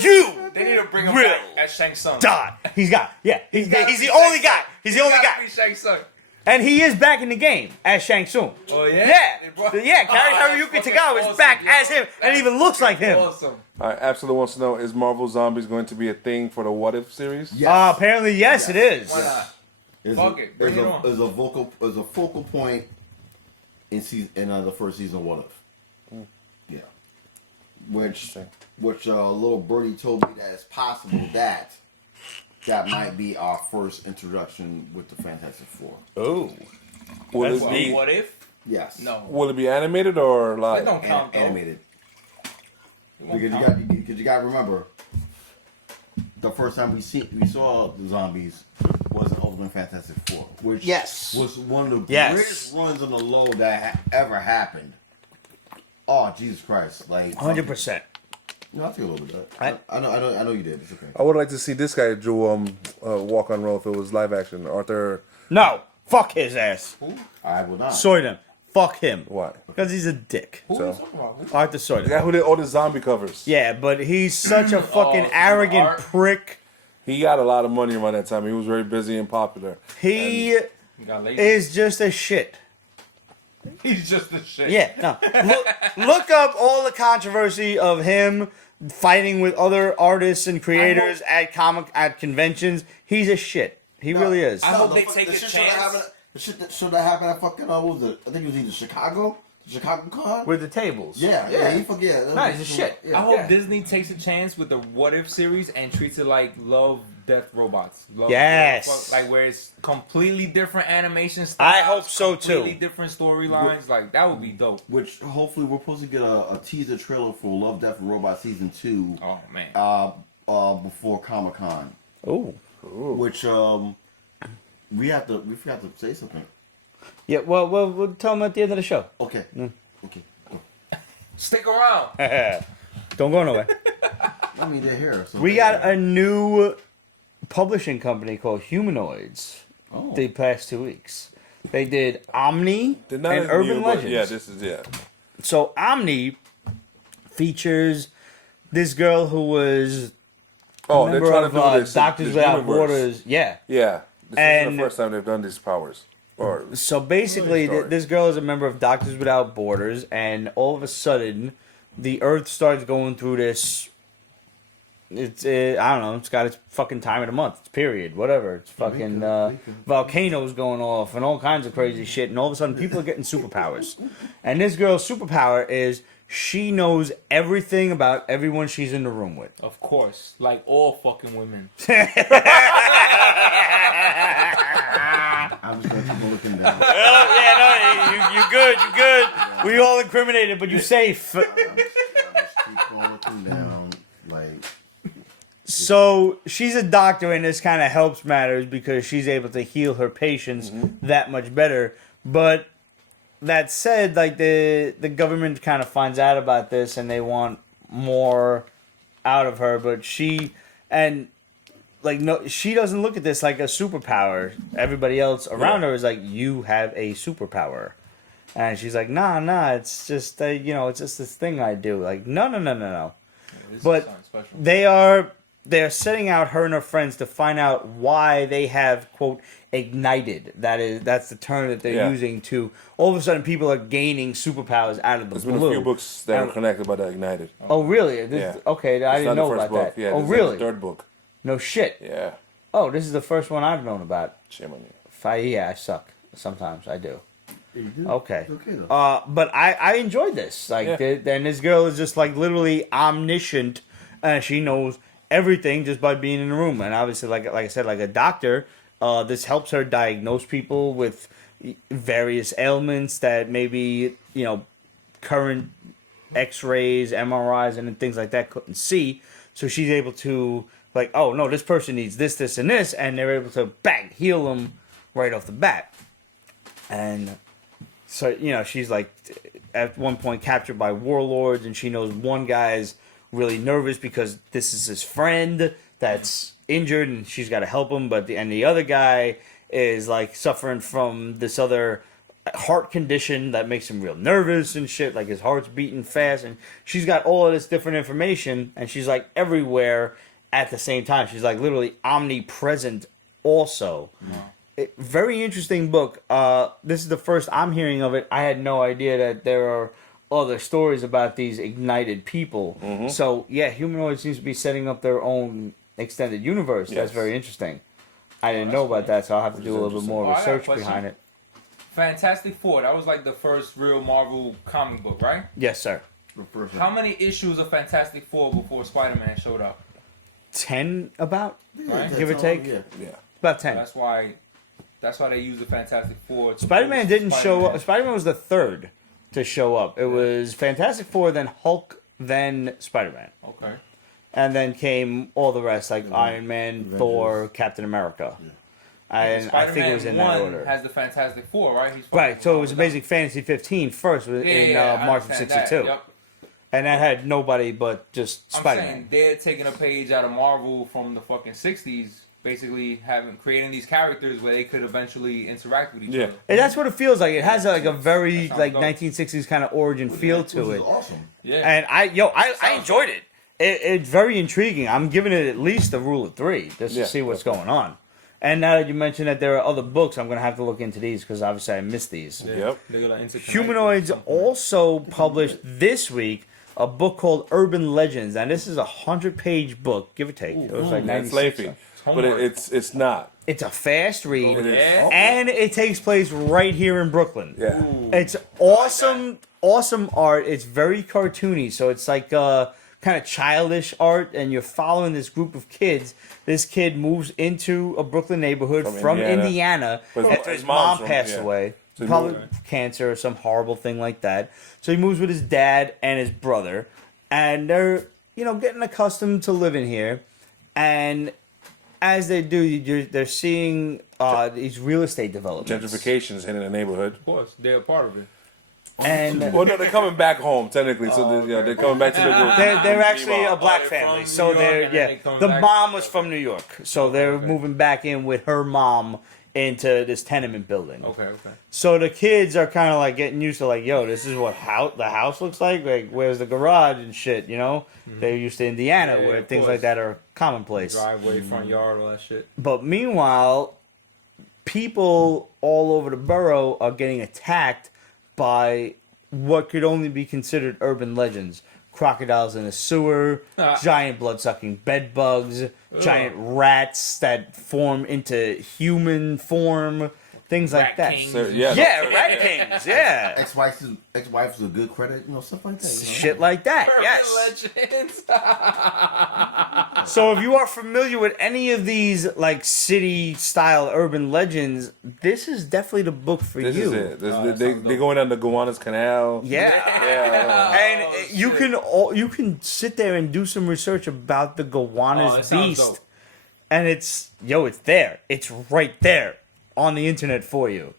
You They need to bring him will back as Shang Tsung. die. He's the only guy. He's the only guy. Shang Tsung. And he is back in the game as Shang Tsung. Oh yeah. They brought- Yeah. Carrie Oh, Haruka that's Tagawa fucking is awesome, back yo. as him and even looks like him. Awesome. all right, Absolute wants to know: is Marvel Zombies going to be a thing for the What If series? Yes. Apparently, yes, it is. Why not? Is Fuck it, bring it on. Is a focal point in the first season of What If. Yeah. Which little birdie told me that it's possible that might be our first introduction with the Fantastic Four. Oh. Will That's it be? What if? Yes. No. Will it be animated or It live? don't count though. Animated. It won't Because count. you got to remember, the first time we saw the zombies was in Ultimate Fantastic Four, which Yes. was one of the Yes. greatest runs on the low that ever happened. Oh Jesus Christ! Like 100%. No, I feel a little bit of that. I know you did. It's okay. I would like to see this guy do walk on roll if it was live action. Arthur, No. Fuck his ass. I will not. Soyden. Fuck him. why? Because he's a dick. Who So- are you talking about? Who? Arthur The Soyden. guy who did all the zombie covers. Yeah, but he's such a fucking Oh, arrogant art. prick. He got a lot of money around that time. He was very busy and popular. He You got lazy. is just a shit. He's just the shit. Yeah, no. Look up all the controversy of him fighting with other artists and creators at conventions. He's a shit. He really is. I hope they take a shit chance. The shit that should have happened at fucking what was it? I think it was either Chicago Con. With the tables. Yeah, he forget. No, he's a shit. Yeah. I hope Yeah. Disney takes a chance with the What If series and treats it like Love, Death, Robots. Love, Yes. Death, like where it's completely different animation styles. I hope so, too. Completely different storylines. Like that would be dope. Which hopefully we're supposed to get a teaser trailer for Love, Death, and Robot season 2. Oh man. Before Comic-Con. Ooh. Which we forgot to say something. Yeah, well, we'll tell him at the end of the show. Okay. Okay. Stick around. Don't go nowhere. I mean they're here. So We got a new publishing company called Humanoids Oh. the past 2 weeks. They did Omni They're and not as Urban new, but Legends. yeah, this is So Omni features this girl who was Oh, a they're member trying of to do this. Doctors this Without universe. Borders. Yeah. Yeah, this And- is the first time they've done these powers. Or So basically, Story. this girl is a member of Doctors Without Borders, and all of a sudden, the Earth starts going through this. It's I don't know. It's got its fucking time of the month. It's period. Whatever. It's fucking volcanoes going off and all kinds of crazy shit. And all of a sudden, people are getting superpowers. And this girl's superpower is she knows everything about everyone she's in the room with. Of course, like all fucking women. I'm just gonna keep looking down. You good. We all incriminated, but you safe. I'm just keep on looking down. Like So she's a doctor, and this kind of helps matters because she's able to heal her patients that much better. But that said, like the government kind of finds out about this, and they want more out of her. But she doesn't look at this like a superpower. Everybody else around her is like, you have a superpower, and she's like, nah, it's just it's just this thing I do. Like, no. This But is something special. They're setting out her and her friends to find out why they have, quote, ignited. That's the term that they're using to all of a sudden people are gaining superpowers out of the there's blue. been a few books that are connected by the Ignited. Oh really? Yeah. Okay, I It's didn't not know the first about book. that. Yeah, Oh this is like really? the third book. No shit. Yeah, Oh, this is the first one I've known about. shame on you. Yeah, I suck. Sometimes I do. You do. Okay. It's okay though. But I enjoyed this. Like, and this girl is just like literally omniscient, and she knows everything just by being in the room. And obviously, like I said, like a doctor, this helps her diagnose people with various ailments that maybe current X-rays, MRIs, and things like that couldn't see. So she's able to like, oh no, this person needs this, this, and this, and they're able to bang heal them right off the bat. And so she's like at one point captured by warlords, and she knows one guy's really nervous because this is his friend that's injured, and she's got to help him. But the other guy is like suffering from this other heart condition that makes him real nervous and shit. Like his heart's beating fast, and she's got all of this different information, and she's like everywhere at the same time. She's like literally omnipresent. Also, very interesting book. This is the first I'm hearing of it. I had no idea that there are other stories about these ignited people. Mm-hmm. So yeah, Humanoid seems to be setting up their own extended universe. Yes. That's very interesting. I didn't know about that, so I'll have to do a little bit more research behind it. Fantastic Four, that was like the first real Marvel comic book, right? Yes, sir. How many issues of Fantastic Four before Spider-Man showed up? 10 about? Right? Give or take? Yeah. About 10. That's why they used the Fantastic Four. Spider-Man didn't show up. Spider-Man was the third to show up. It was Fantastic Four, then Hulk, then Spider-Man. Okay. And then came all the rest, like Iron Man, Thor, Captain America. Yeah. And I think it was in that order. Has the Fantastic Four, right? Right, so it was Amazing Fantasy 15 first in March of 62. Yep. And that had nobody but just Spider-Man. I'm saying they're taking a page out of Marvel from the fucking 60s, basically creating these characters where they could eventually interact with each other. And that's what it feels like. It has like a very like 1960s kind of origin feel to it. Awesome. Yeah. And I enjoyed it. It's very intriguing. I'm giving it at least a rule of 3 just to see what's going on. And now that you mentioned that there are other books, I'm going to have to look into these because obviously I missed these. Yeah. Yep. Humanoids also published this week a book called Urban Legendz, and this is a 100-page book, give or take. It was like 96. It's lengthy, but it's not. It's a fast read, yeah. and it takes place right here in Brooklyn. Yeah, it's awesome art. It's very cartoony, so it's like kind of childish art, and you're following this group of kids. This kid moves into a Brooklyn neighborhood from Indiana after his mom passed away. Probably cancer or some horrible thing like that. So he moves with his dad and his brother, and they're getting accustomed to living here. And as they do, they're seeing these real estate developments. Gentrification is hitting the neighborhood. Of course, they're a part of it. And well, no, they're coming back home technically, so they're coming back to the group. They're actually a black family, so the mom was from New York, so they're moving back in with her mom into this tenement building. Okay. So the kids are kind of like getting used to like, yo, this is what the house looks like. Like, where's the garage and shit? Mm-hmm. They're used to Indiana where things like that are commonplace. Driveway, front yard, all that shit. But meanwhile, people all over the borough are getting attacked by what could only be considered urban legends. Crocodiles in the sewer, giant blood-sucking bed bugs, giant rats that form into human form, things like that. Rat kings, yeah. Ex-wife's a good credit, stuff like that. Shit like that, yes. Legends. So if you are familiar with any of these like city-style urban legends, this is definitely the book for you. This is it. They're going down the Gowanus Canal. Yeah. And you can sit there and do some research about the Gowanus beast, and it's there. It's right there on the internet for you.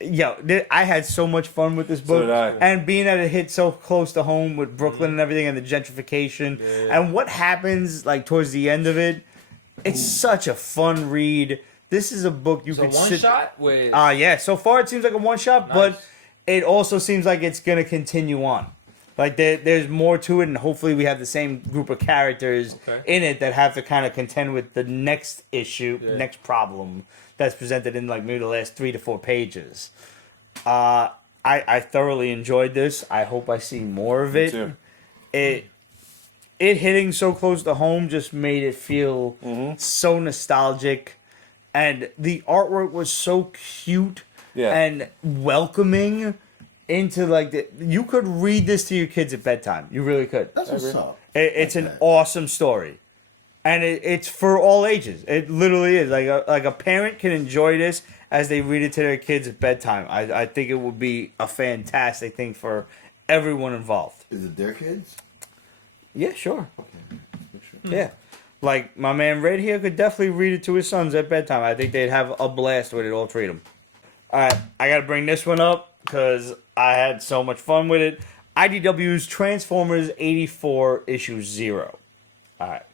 I had so much fun with this book, and being that it hit so close to home with Brooklyn and everything, and the gentrification, and what happens like towards the end of it. It's such a fun read. This is a book you could sit. Shot with. So far it seems like a one shot, but it also seems like it's gonna continue on. Like there's more to it, and hopefully we have the same group of characters in it that have to kind of contend with the next issue, next problem that's presented in like maybe the last 3 to 4 pages. I thoroughly enjoyed this. I hope I see more of it. It hitting so close to home just made it feel so nostalgic, and the artwork was so cute. and welcoming into like you could read this to your kids at bedtime. You really could. That's what's up. It's an awesome story, and it's for all ages. It literally is like a parent can enjoy this as they read it to their kids at bedtime. I think it would be a fantastic thing for everyone involved. Is it their kids? Yeah, sure. Okay. Yeah. Like, my man Red here could definitely read it to his sons at bedtime. I think they'd have a blast with it, all three of them. Alright, I gotta bring this one up, because I had so much fun with it. IDW's Transformers 84 issue 0. Alright.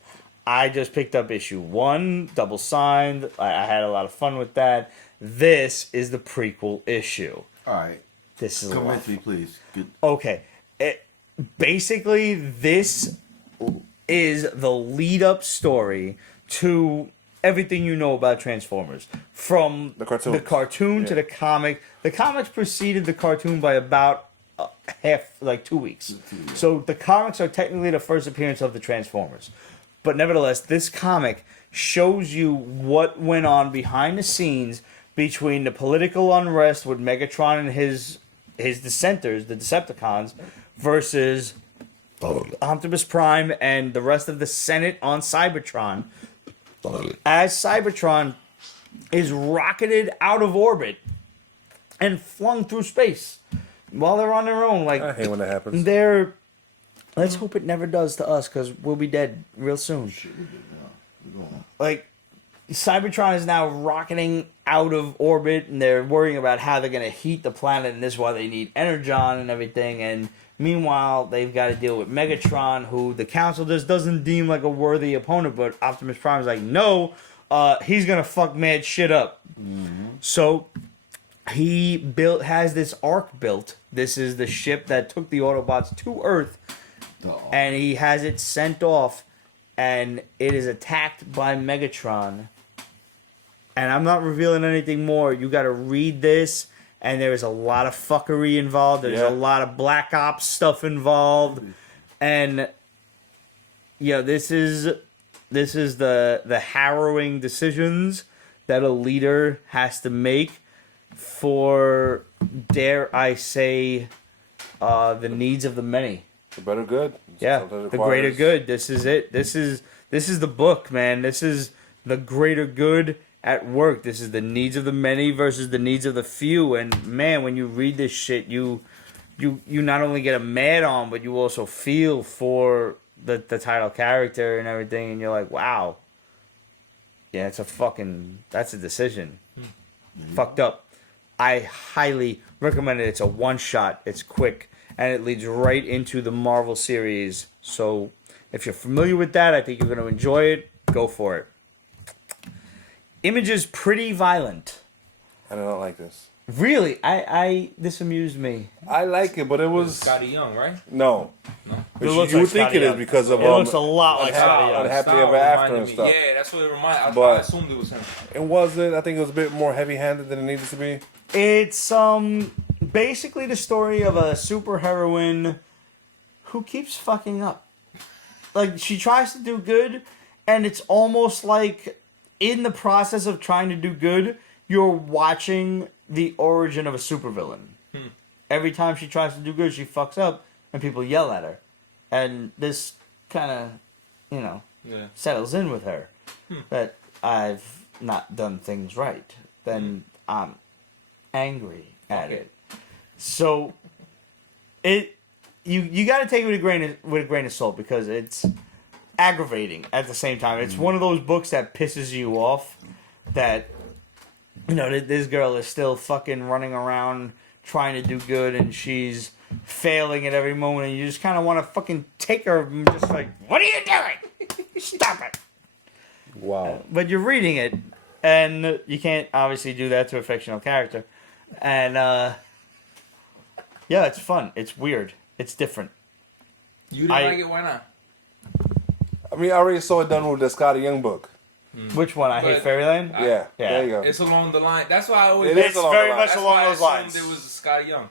I just picked up issue 1, double signed. I had a lot of fun with that. This is the prequel issue. Alright. This is Convince me, please. Good. Okay. Basically, this is the lead-up story to everything you know about Transformers. From the cartoon to the comic. The comics preceded the cartoon by about 2 weeks. So the comics are technically the first appearance of the Transformers. But nevertheless, this comic shows you what went on behind the scenes between the political unrest with Megatron and his dissenters, the Decepticons, versus Optimus Prime and the rest of the Senate on Cybertron. As Cybertron is rocketed out of orbit and flung through space while they're on their own. Like, I hate when that happens. Let's hope it never does to us, because we'll be dead real soon. Like, Cybertron is now rocketing out of orbit, and they're worrying about how they're going to heat the planet, and this is why they need Energon and everything. And meanwhile, they've got to deal with Megatron, who the Council just doesn't deem like a worthy opponent, but Optimus Prime is like, no, he's going to fuck mad shit up. Mm-hmm. So he has this Ark built. This is the ship that took the Autobots to Earth, and he has it sent off, and it is attacked by Megatron. And I'm not revealing anything more. You got to read this, and there's a lot of fuckery involved. There's a lot of Black Ops stuff involved, and this is the harrowing decisions that a leader has to make for, dare I say, the needs of the many. The better good. Yeah, the greater good. This is it. This is the book, man. This is the greater good at work. This is the needs of the many versus the needs of the few. And man, when you read this shit, you not only get a mad on, but you also feel for the title character and everything. And you're like, wow. Yeah, that's a decision. Mm-hmm. Fucked up. I highly recommend it. It's a one-shot. It's quick. And it leads right into the Marvel series. So if you're familiar with that, I think you're going to enjoy it. Go for it. Image is pretty violent. I don't like this. Really? This amused me. I like it, but it was Scotty Young, right? No. It looks you like would think Scotty it is Young. because of It looks a lot like Scotty Young. Unhappily Ever After and stuff. Yeah, that's what it reminded. But I assumed it was him. It wasn't. I think it was a bit more heavy-handed than it needed to be. It's basically the story of a superheroine who keeps fucking up. Like, she tries to do good, and it's almost like in the process of trying to do good, you're watching the origin of a supervillain. Every time she tries to do good, she fucks up, and people yell at her. And this kind of, settles in with her. That I've not done things right. Then I'm angry at it. So you got to take it with a grain of salt, because it's aggravating at the same time. It's one of those books that pisses you off, that this girl is still fucking running around trying to do good, and she's failing at every moment, and you just kind of want to fucking take her and just like, what are you doing? Stop it. Wow. But you're reading it, and you can't obviously do that to a fictional character. And it's fun. It's weird. It's different. You didn't like it? Why not? I mean, I already saw it done with the Scotty Young book. Which one? I Hate Fairyland? Yeah, there you go. It's along the line. That's why I always. It's very much along those lines. It was Scotty Young.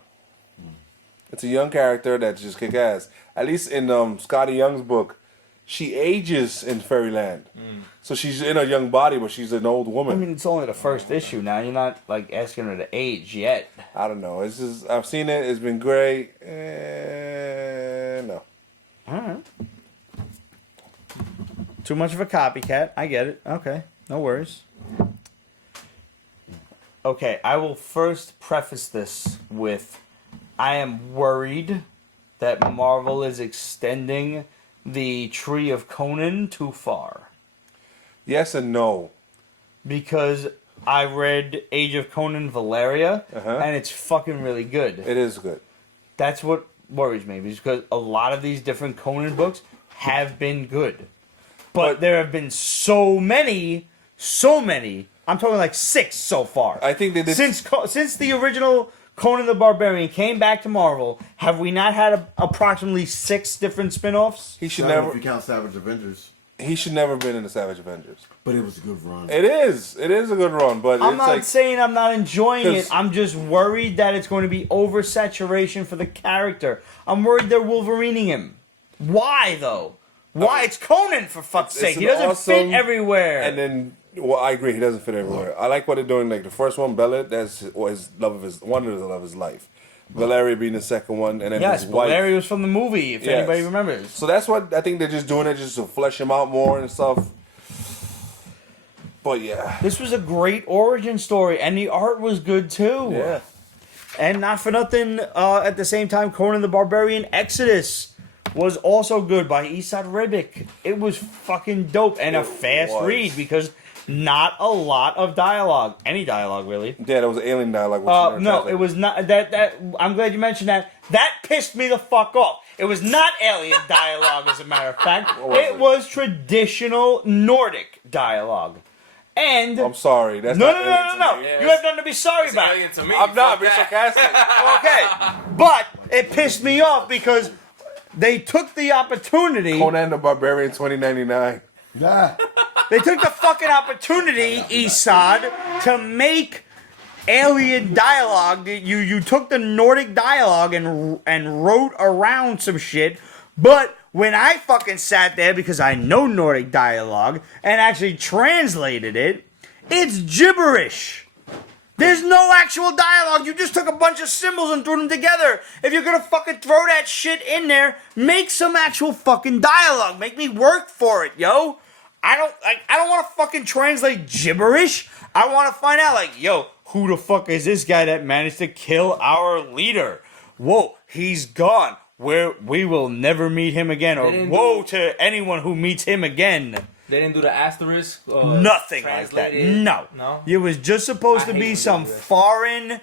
It's a young character that just kick ass. At least in Scotty Young's book, she ages in Fairyland. So she's in a young body, but she's an old woman. I mean, it's only the first issue now. You're not like asking her to age yet. I don't know. It's just I've seen it. It's been great. No. All right. Too much of a copycat. I get it. Okay. No worries. Okay, I will first preface this with I am worried that Marvel is extending the Tree of Conan too far. Yes and no. Because I read Age of Conan Valeria, and it's fucking really good. It is good. That's what worries me, because a lot of these different Conan books have been good. But there have been so many. I'm talking like 6 so far. I think they did... Since the original Conan the Barbarian came back to Marvel, have we not had approximately 6 different spin-offs? He should never... If you count Savage Avengers. He should never have been in the Savage Avengers. But it was a good run. It is. It is a good run, but I'm not saying I'm not enjoying it. I'm just worried that it's going to be oversaturation for the character. I'm worried they're Wolverining him. Why, though? Why? It's Conan, for fuck's sake. He doesn't fit everywhere. And then... Well, I agree. He doesn't fit everywhere. I like what they're doing. Like the first one, Bella, that's one of the love of his life. Valeria being the second one, and then his wife. Valeria was from the movie. If anybody remembers. So that's what I think they're just doing it just to flesh him out more and stuff. But yeah, this was a great origin story, and the art was good too. Yeah. And not for nothing. At the same time, Conan the Barbarian Exodus was also good by Esad Ribic. It was fucking dope and a fast read because. Not a lot of dialogue. Any dialogue, really. Yeah, that was alien dialogue. No, it was not. That I'm glad you mentioned that. That pissed me the fuck off. It was not alien dialogue, as a matter of fact. It was traditional Nordic dialogue. And I'm sorry. That's no. Yeah, you have nothing to be sorry about. To me. I'm not being sarcastic. Okay, but it pissed me off because they took the opportunity. Conan the Barbarian 2099. Nah. They took the fucking opportunity, Esad, to make alien dialogue. You took the Nordic dialogue and wrote around some shit. But when I fucking sat there, because I know Nordic dialogue, and actually translated it, it's gibberish. There's no actual dialogue. You just took a bunch of symbols and threw them together. If you're gonna fucking throw that shit in there, make some actual fucking dialogue. Make me work for it, yo. I don't want to fucking translate gibberish. I want to find out, like, yo, who the fuck is this guy that managed to kill our leader? Whoa, he's gone. We will never meet him again. Or woe to anyone who meets him again. They didn't do the asterisk? Nothing like that. No. It was just supposed to be some foreign...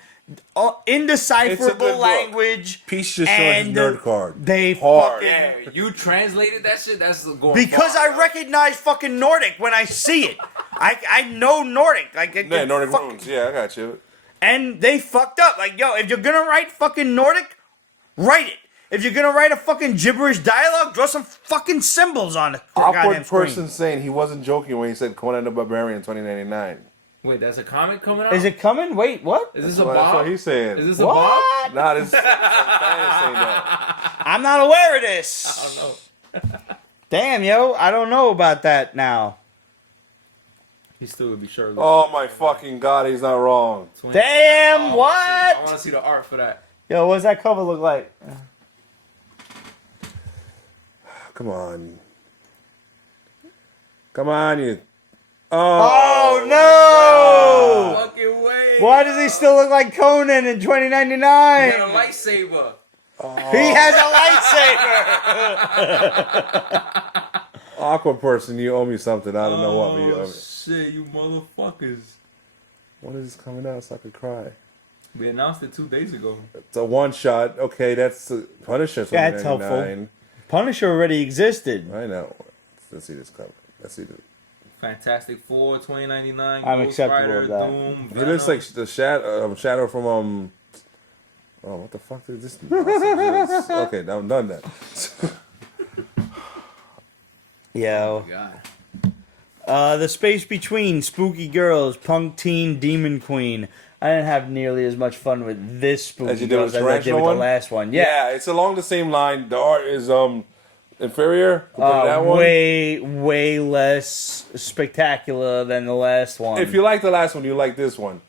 indecipherable language. Peace just showing his nerd card. They fucking... Yeah, you translated that shit? That's going because far, I recognize fucking Nordic when I see it. I know Nordic. Like, yeah, Nordic runes. Yeah, I got you. And they fucked up. Like, yo, if you're gonna write fucking Nordic, write it. If you're gonna write a fucking gibberish dialogue, draw some fucking symbols on it. Awkward person saying he wasn't joking when he said Conan the Barbarian 2099. Wait, that's a comic coming out? Is it coming? Wait, what? Is this a Bob? That's what he's saying. Is this a Bob? Nah, this is saying that. I'm not aware of this. I don't know. Damn, yo, I don't know about that now. He's still gonna be sure. Oh my fucking god, he's not wrong. Damn, what? I want to see the art for that. Yo, what's that cover look like? Come on. Come on, you. Oh no! No fucking way. Why does he still look like Conan in 2099? He had a lightsaber. He has a lightsaber. Awkward person, you owe me something. I don't know what, but you owe me. Shit, you motherfuckers. When is this coming out so I could cry? We announced it 2 days ago. It's a one shot. Okay, that's Punisher. That's helpful. Punisher already existed. I know. Let's see this cover. Let's see this. Fantastic Four, 2099. I'm Ghost acceptable Rider, of that. Doom, He looks like the shadow from Oh, what the fuck is this? Okay, now I'm done that. Yo. Oh, God. The space between Spooky Girls, Punk Teen, Demon Queen. I didn't have nearly as much fun with this Spooky As you did with Girls as I did with the last one. Yeah, it's along the same line. The art is Inferior compared to that one? way less spectacular than the last one. If you like the last one, you like this one.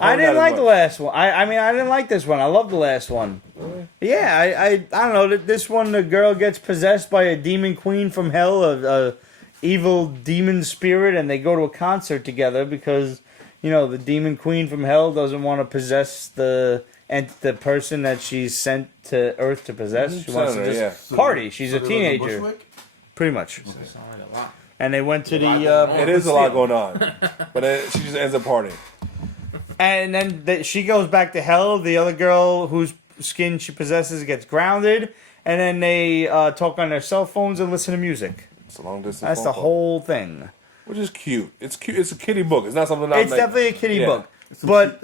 I didn't like the last one. I mean, I didn't like this one. I love the last one. Really? Yeah, I don't know. This one, the girl gets possessed by a demon queen from hell, a evil demon spirit, and they go to a concert together because, you know, the demon queen from hell doesn't want to possess the person that she's sent to Earth to possess. She wants to just party. She's a teenager. Pretty much. And they went to the... it is a lot going on. But she just ends up partying. And then she goes back to hell. The other girl whose skin she possesses gets grounded. And then they talk on their cell phones and listen to music. It's a long distance. That's the whole thing. Which is cute. It's cute. It's a kiddie book. It's not something. It's definitely a kiddie book. But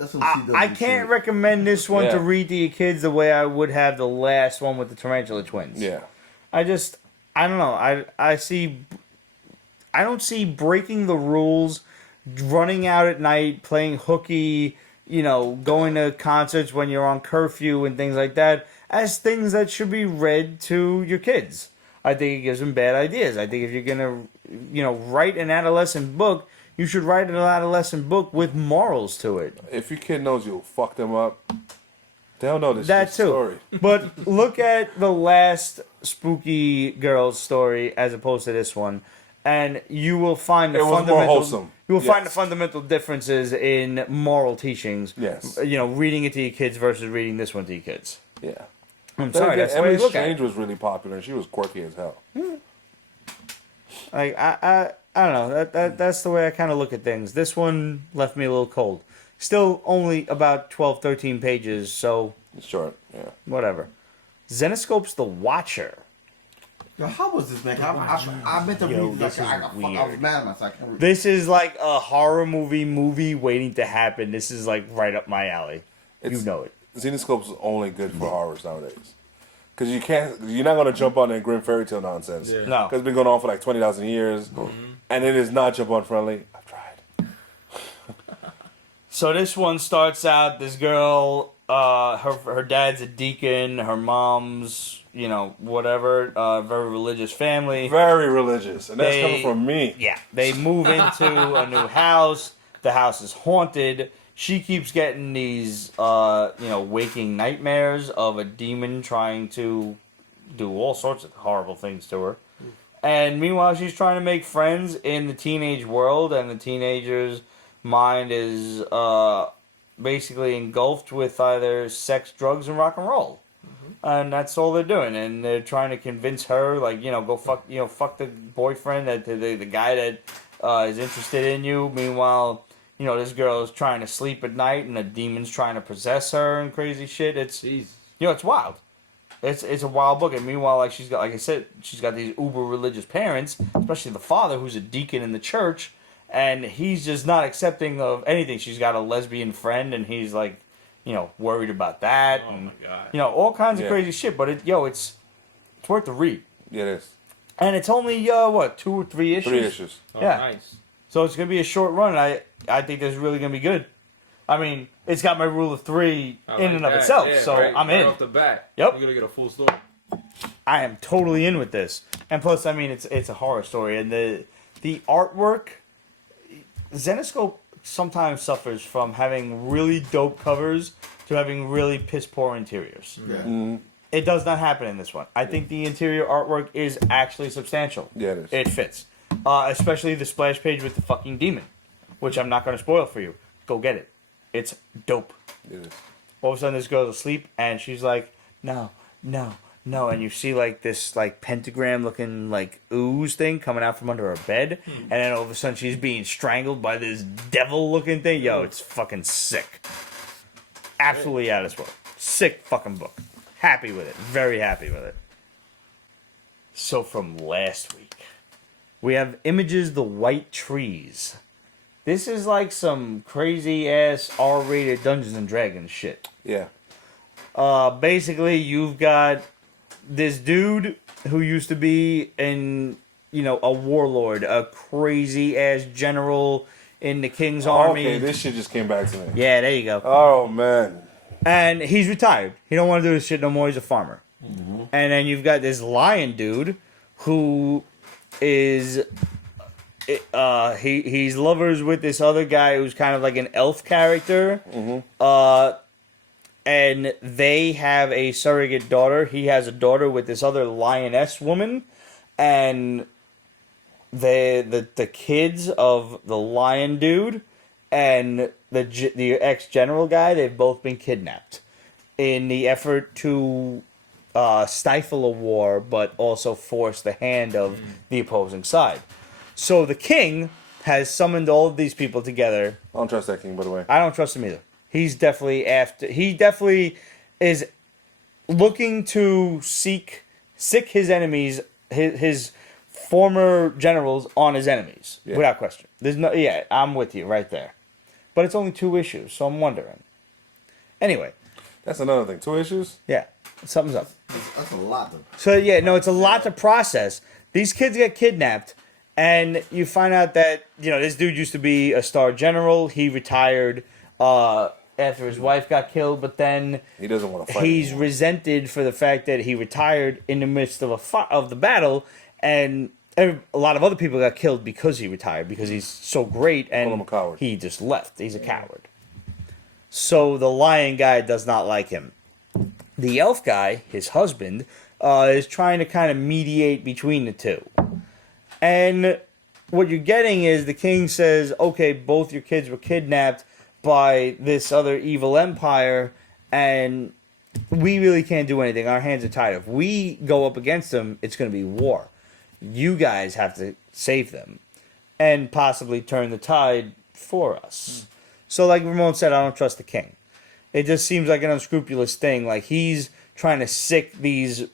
I can't recommend this one to read to your kids the way I would have the last one with the Tarantula Twins. Yeah. I don't know. I don't see breaking the rules, running out at night, playing hooky, you know, going to concerts when you're on curfew and things like that as things that should be read to your kids. I think it gives them bad ideas. I think if you're going to, you know, write an adolescent book, you should write an adolescent book with morals to it. If your kid knows you'll fuck them up, they'll know this That too. story. But look at the last Spooky Girls story as opposed to this one, and you will find the fundamental. More wholesome. You will find the fundamental differences in moral teachings. Yes. You know, reading it to your kids versus reading this one to your kids. Yeah. I'm sorry. That's the way Emily you look at Strange it. was really popular, and she was quirky as hell. Like I don't know. That's the way I kind of look at things. This one left me a little cold. Still only about 12, 13 pages, so It's short. Yeah. whatever. Zenescope's The Watcher. Yo, how was this, man? I meant to read this like, is I was weird. mad at myself. I can't read. This is like a horror movie waiting to happen. This is like right up my alley. You know it. Zenescope's only good for horrors nowadays. Because you're not going to jump on that grim fairy tale nonsense. Yeah. No. Because it's been going on for like 20,000 years. And it is not jump on friendly. I've tried. So this one starts out, this girl, her dad's a deacon, her mom's, you know, whatever, very religious family. Very religious. And that's coming from me. Yeah. They move into a new house. The house is haunted. She keeps getting these, waking nightmares of a demon trying to do all sorts of horrible things to her. And meanwhile, she's trying to make friends in the teenage world, and the teenager's mind is basically engulfed with either sex, drugs, and rock and roll. And that's all they're doing. And they're trying to convince her, like, go fuck the boyfriend, the guy that is interested in you. Meanwhile, this girl is trying to sleep at night, and a demon's trying to possess her and crazy shit. It's it's wild. It's a wild book. And meanwhile, like I said, she's got these uber religious parents, especially the father who's a deacon in the church, and he's just not accepting of anything. She's got a lesbian friend, and he's like, worried about that, and all kinds of crazy shit. But it's worth the read. Yeah, it is. And it's only 2 or 3 issues. 3 issues. Oh, Yeah. nice. So it's gonna be a short run. I think that's really gonna be good. I mean, it's got my rule of 3 in and of itself, so I'm in. Off the bat. Yep. You're gonna get a full story. I am totally in with this. And plus, I mean, it's a horror story, and the artwork. Zenescope sometimes suffers from having really dope covers to having really piss poor interiors. Yeah. Mm-hmm. It does not happen in this one. I think the interior artwork is actually substantial. Yeah, it is. It fits. Especially the splash page with the fucking demon, which I'm not going to spoil for you. Go get it. It's dope. It is. All of a sudden, this girl's asleep, and she's like, no. And you see, like, this, like, pentagram-looking, like, ooze thing coming out from under her bed. And then all of a sudden, she's being strangled by this devil-looking thing. Yo, it's fucking sick. Absolutely out of this world. Sick fucking book. Happy with it. Very happy with it. So from last week, we have Images the White Trees. This is like some crazy-ass R-rated Dungeons & Dragons shit. Yeah. Basically, you've got this dude who used to be a warlord, a crazy-ass general in the King's Army. Okay, this shit just came back to me. Yeah, there you go. Oh, man. And he's retired. He don't want to do this shit no more. He's a farmer. Mm-hmm. And then you've got this lion dude who is he's lovers with this other guy who's kind of like an elf character. And they have a surrogate daughter. He has a daughter with this other lioness woman, and the kids of the lion dude and the ex-general guy, they've both been kidnapped in the effort to stifle a war, but also force the hand of the opposing side. So the king has summoned all of these people together. I don't trust that king, by the way. I don't trust him either. He's definitely he definitely is looking to sick his enemies, his former generals on his enemies, without question. There's no, I'm with you right there. But it's only 2 issues, so I'm wondering. Anyway. That's another thing. 2 issues? Yeah. Something's up. That's a lot, though. So, it's a lot to process. These kids get kidnapped, and you find out that, this dude used to be a star general. He retired after his wife got killed, but then he doesn't want to fight he's anymore. resented for the fact that he retired in the midst of the battle, and a lot of other people got killed because he retired, because he's so great, and Call him a coward. he just left. He's a coward. So the lion guy does not like him. The elf guy, his husband, is trying to kind of mediate between the two. And what you're getting is the king says, okay, both your kids were kidnapped by this other evil empire, and we really can't do anything. Our hands are tied. If we go up against them, it's going to be war. You guys have to save them and possibly turn the tide for us. So like Ramon said, I don't trust the king. It just seems like an unscrupulous thing. Like he's trying to sick these,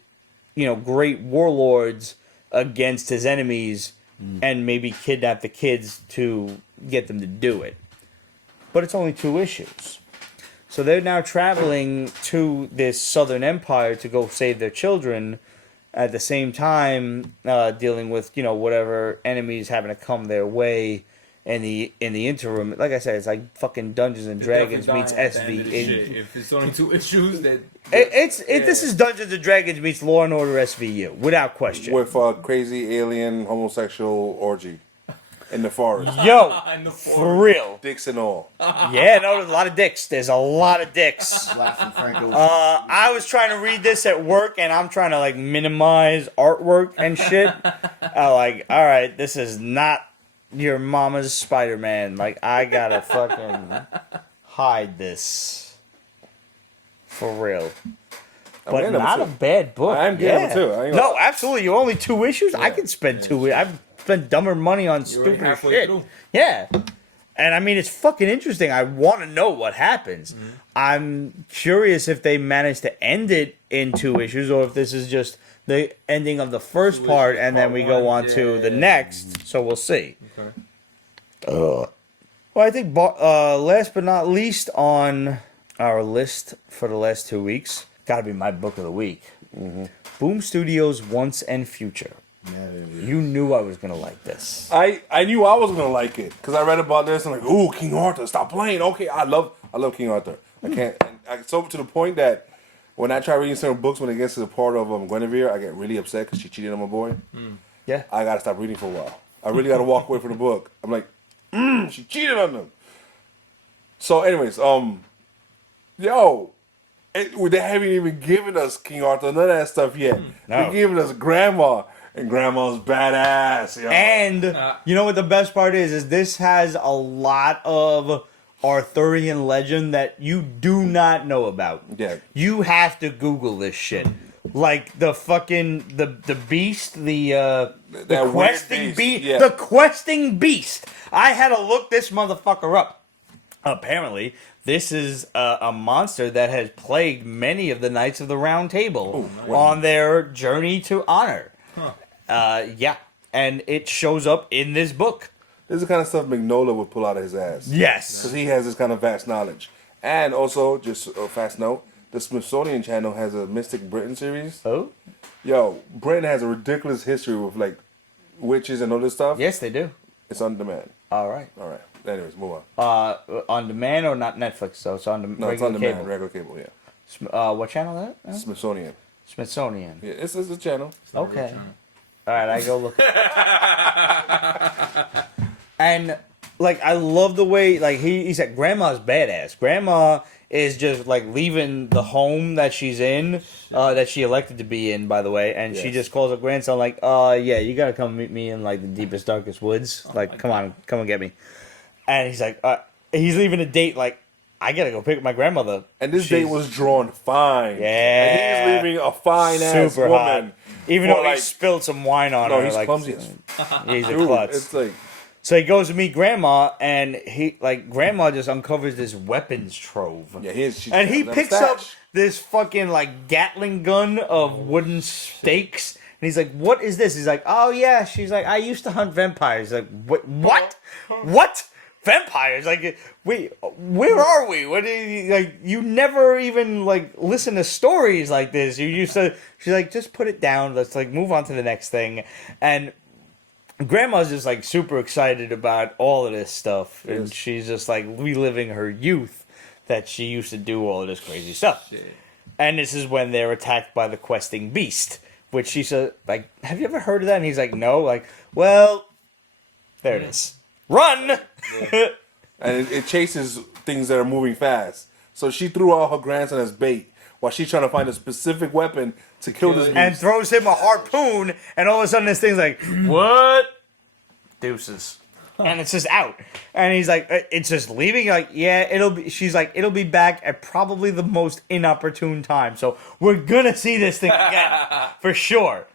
great warlords against his enemies and maybe kidnap the kids to get them to do it. But it's only 2 issues. So they're now traveling to this southern empire to go save their children, at the same time dealing with, whatever enemies having to come their way in the interim. Like I said, it's like fucking Dungeons and Dragons meets SV. If it's only 2 issues, that this is Dungeons and Dragons meets Law and Order SVU, without question. With a crazy alien homosexual orgy in the forest. Yo, In the forest. for real. Dicks and all. Yeah, no, there's a lot of dicks. There's a lot of dicks. I was trying to read this at work, and I'm trying to minimize artwork and shit. All right, this is not your mama's Spider-Man. I gotta fucking hide this. For real. But not a bad book. I'm getting them too. No, absolutely. You're only 2 issues? I can spend 2. I've spent dumber money on stupid shit. Through. Yeah. And I mean, it's fucking interesting. I want to know what happens. I'm curious if they manage to end it in 2 issues, or if this is just the ending of the first part, and then we go on to the next. So we'll see. Okay. Well, I think last but not least on our list for the last 2 weeks, gotta be my book of the week. Boom Studios' Once and Future. You knew I was gonna like this. I knew I was gonna like it because I read about this and ooh, King Arthur, stop playing. Okay, I love King Arthur. I can't. So to the point that when I try reading certain books, when it gets to the part of Guinevere, I get really upset because she cheated on my boy. Yeah, I gotta stop reading for a while. I really gotta walk away from the book. I'm like, she cheated on them. So, anyways, they haven't even given us King Arthur, none of that stuff yet. No. They're giving us Grandma. And Grandma's badass, yo. and you know what the best part is this has a lot of Arthurian legend that you do not know about. Yeah. You have to Google this shit. Like the fucking the beast, the questing beast, yeah. the questing beast. I had to look this motherfucker up. Apparently, this is a monster that has plagued many of the Knights of the Round Table on their journey to honor. And it shows up in this book. This is the kind of stuff Mignola would pull out of his ass. Yes. Because he has this kind of vast knowledge. And also, just a fast note, the Smithsonian Channel has a Mystic Britain series. Oh? Yo, Britain has a ridiculous history with, witches and all this stuff. Yes, they do. It's on demand. All right. Anyways, move on. On demand or not Netflix, though? It's on the No, it's on demand. Regular cable, yeah. What channel is that? Smithsonian. Smithsonian. Yeah, it's a channel. Okay. All right, I go look. And like, I love the way like he said, Grandma's badass. Grandma is just like leaving the home that she's in, that she elected to be in, by the way, and she just calls her grandson like, yeah, you gotta come meet me in like the deepest, darkest woods. Like, come on, come and get me. And he's like, he's leaving a date like, I gotta go pick up my grandmother. And this date was drawn fine. Yeah. And he's leaving a fine ass super woman. hot. Even though he spilled some wine on her. He's like, clumsy as he's a dude, klutz. it's like, So he goes to meet Grandma, and Grandma just uncovers this weapons trove. yeah, And he picks up this fucking like Gatling gun of wooden stakes. And he's like, "What is this?" He's like, "Oh yeah." She's like, "I used to hunt vampires." Like, what? What? Vampires? Like, wait, where are we? What? You never even like listen to stories like this. You used to. She's like, "Just put it down. Let's like move on to the next thing." And Grandma's just like super excited about all of this stuff, and she's just like reliving her youth that she used to do all of this crazy stuff. Shit. And this is when they're attacked by the questing beast, which she said, like, have you ever heard of that? And he's like, no. Like, well, there it is. Run! and it chases things that are moving fast. So she threw out her grandson as bait while she's trying to find a specific weapon to kill this beast. And throws him a harpoon, and all of a sudden this thing's like, what? Deuces. And it's just out. And he's like, it's just leaving. Like, yeah, she's like, it'll be back at probably the most inopportune time. So we're gonna see this thing again. For sure.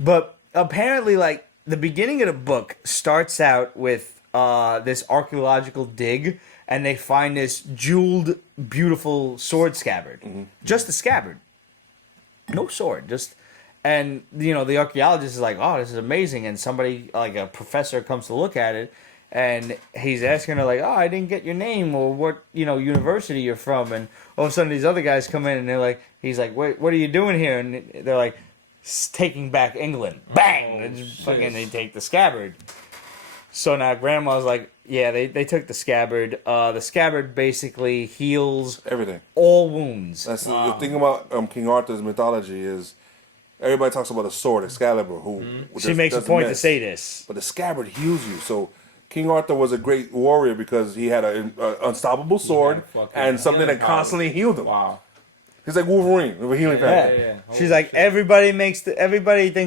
But apparently, like, the beginning of the book starts out with this archaeological dig, and they find this jeweled, beautiful sword scabbard. Mm-hmm. Just a scabbard. No sword, just... And, you know, the archaeologist is like, oh, this is amazing. And somebody, like a professor, comes to look at it. And he's asking her, like, oh, I didn't get your name or what, you know, university you're from. And all of a sudden these other guys come in and they're like, he's like, what are you doing here? And they're like, taking back England. Bang! And fucking they take the scabbard. So now Grandma's like, yeah, they took the scabbard. The scabbard basically heals everything, all wounds. That's the thing about King Arthur's mythology is everybody talks about a sword, Excalibur, who she makes a point to say this. But the scabbard heals you. So King Arthur was a great warrior because he had an unstoppable sword and something that constantly healed him. Wow. He's like Wolverine with a healing factor. Yeah. She's like, everybody thinks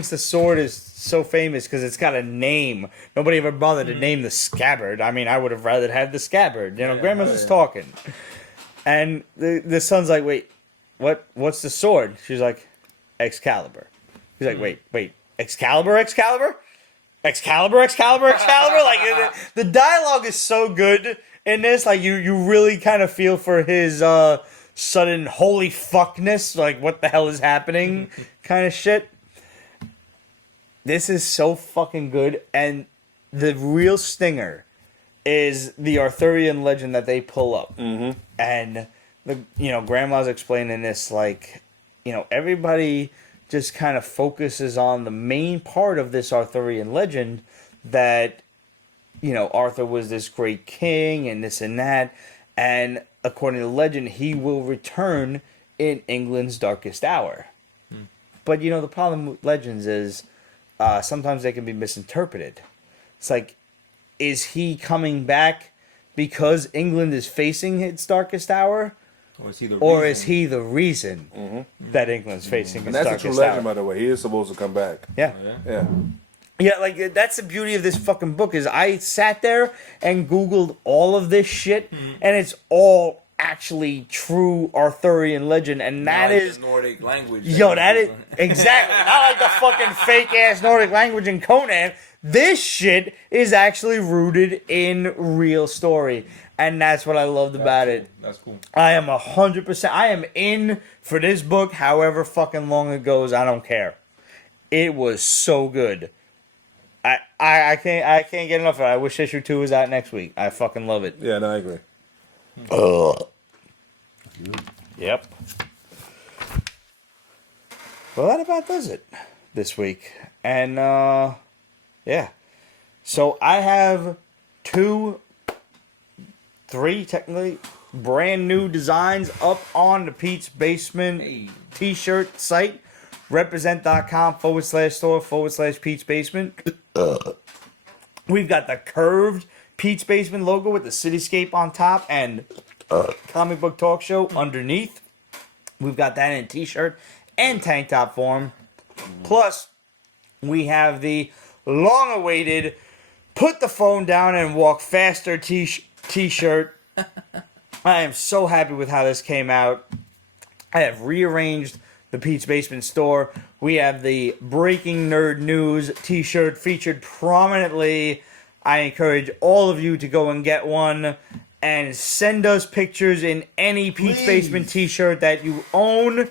the sword is so famous because it's got a name. Nobody ever bothered to name the scabbard. I mean, I would have rather had the scabbard. You know, Grandma's just talking. And the son's like, wait, what's the sword? She's like, Excalibur. He's like, wait, Excalibur? Like, the dialogue is so good in this. Like, you really kind of feel for his sudden holy fuckness, like what the hell is happening kind of shit. This is so fucking good, and the real stinger is the Arthurian legend that they pull up. Mm-hmm. And Grandma's explaining this, like, you know, everybody just kind of focuses on the main part of this Arthurian legend that, you know, Arthur was this great king and this and that, and according to legend, he will return in England's darkest hour. But, you know, the problem with legends is sometimes they can be misinterpreted. It's like, is he coming back because England is facing its darkest hour? Or is he the reason that England's facing its darkest hour? And that's a true legend, by the way. He is supposed to come back. Yeah. Yeah, like, that's the beauty of this fucking book is I sat there and Googled all of this shit, and it's all actually true Arthurian legend, and that is... the Nordic language. Yo, that is... Exactly. Not like the fucking fake-ass Nordic language in Conan. This shit is actually rooted in real story, and that's what I loved about it. That's cool. I am 100%... I am in for this book, however fucking long it goes, I don't care. It was so good. I can't get enough of it. I wish issue 2 was out next week. I fucking love it. Yeah, no, I agree. Yep. Well, that about does it this week. And, yeah. So I have 3 technically brand new designs up on the Pete's Basement t-shirt site. represent.com/store/Pete's Basement. We've got the curved Pete's Basement logo with the cityscape on top and comic book talk show underneath. We've got that in t-shirt and tank top form. Plus, we have the long-awaited put the phone down and walk faster t-shirt. I am so happy with how this came out. I have rearranged the Pete's Basement store. We have the Breaking Nerd News t-shirt featured prominently. I encourage all of you to go and get one and send us pictures in any Pete's Basement t-shirt that you own.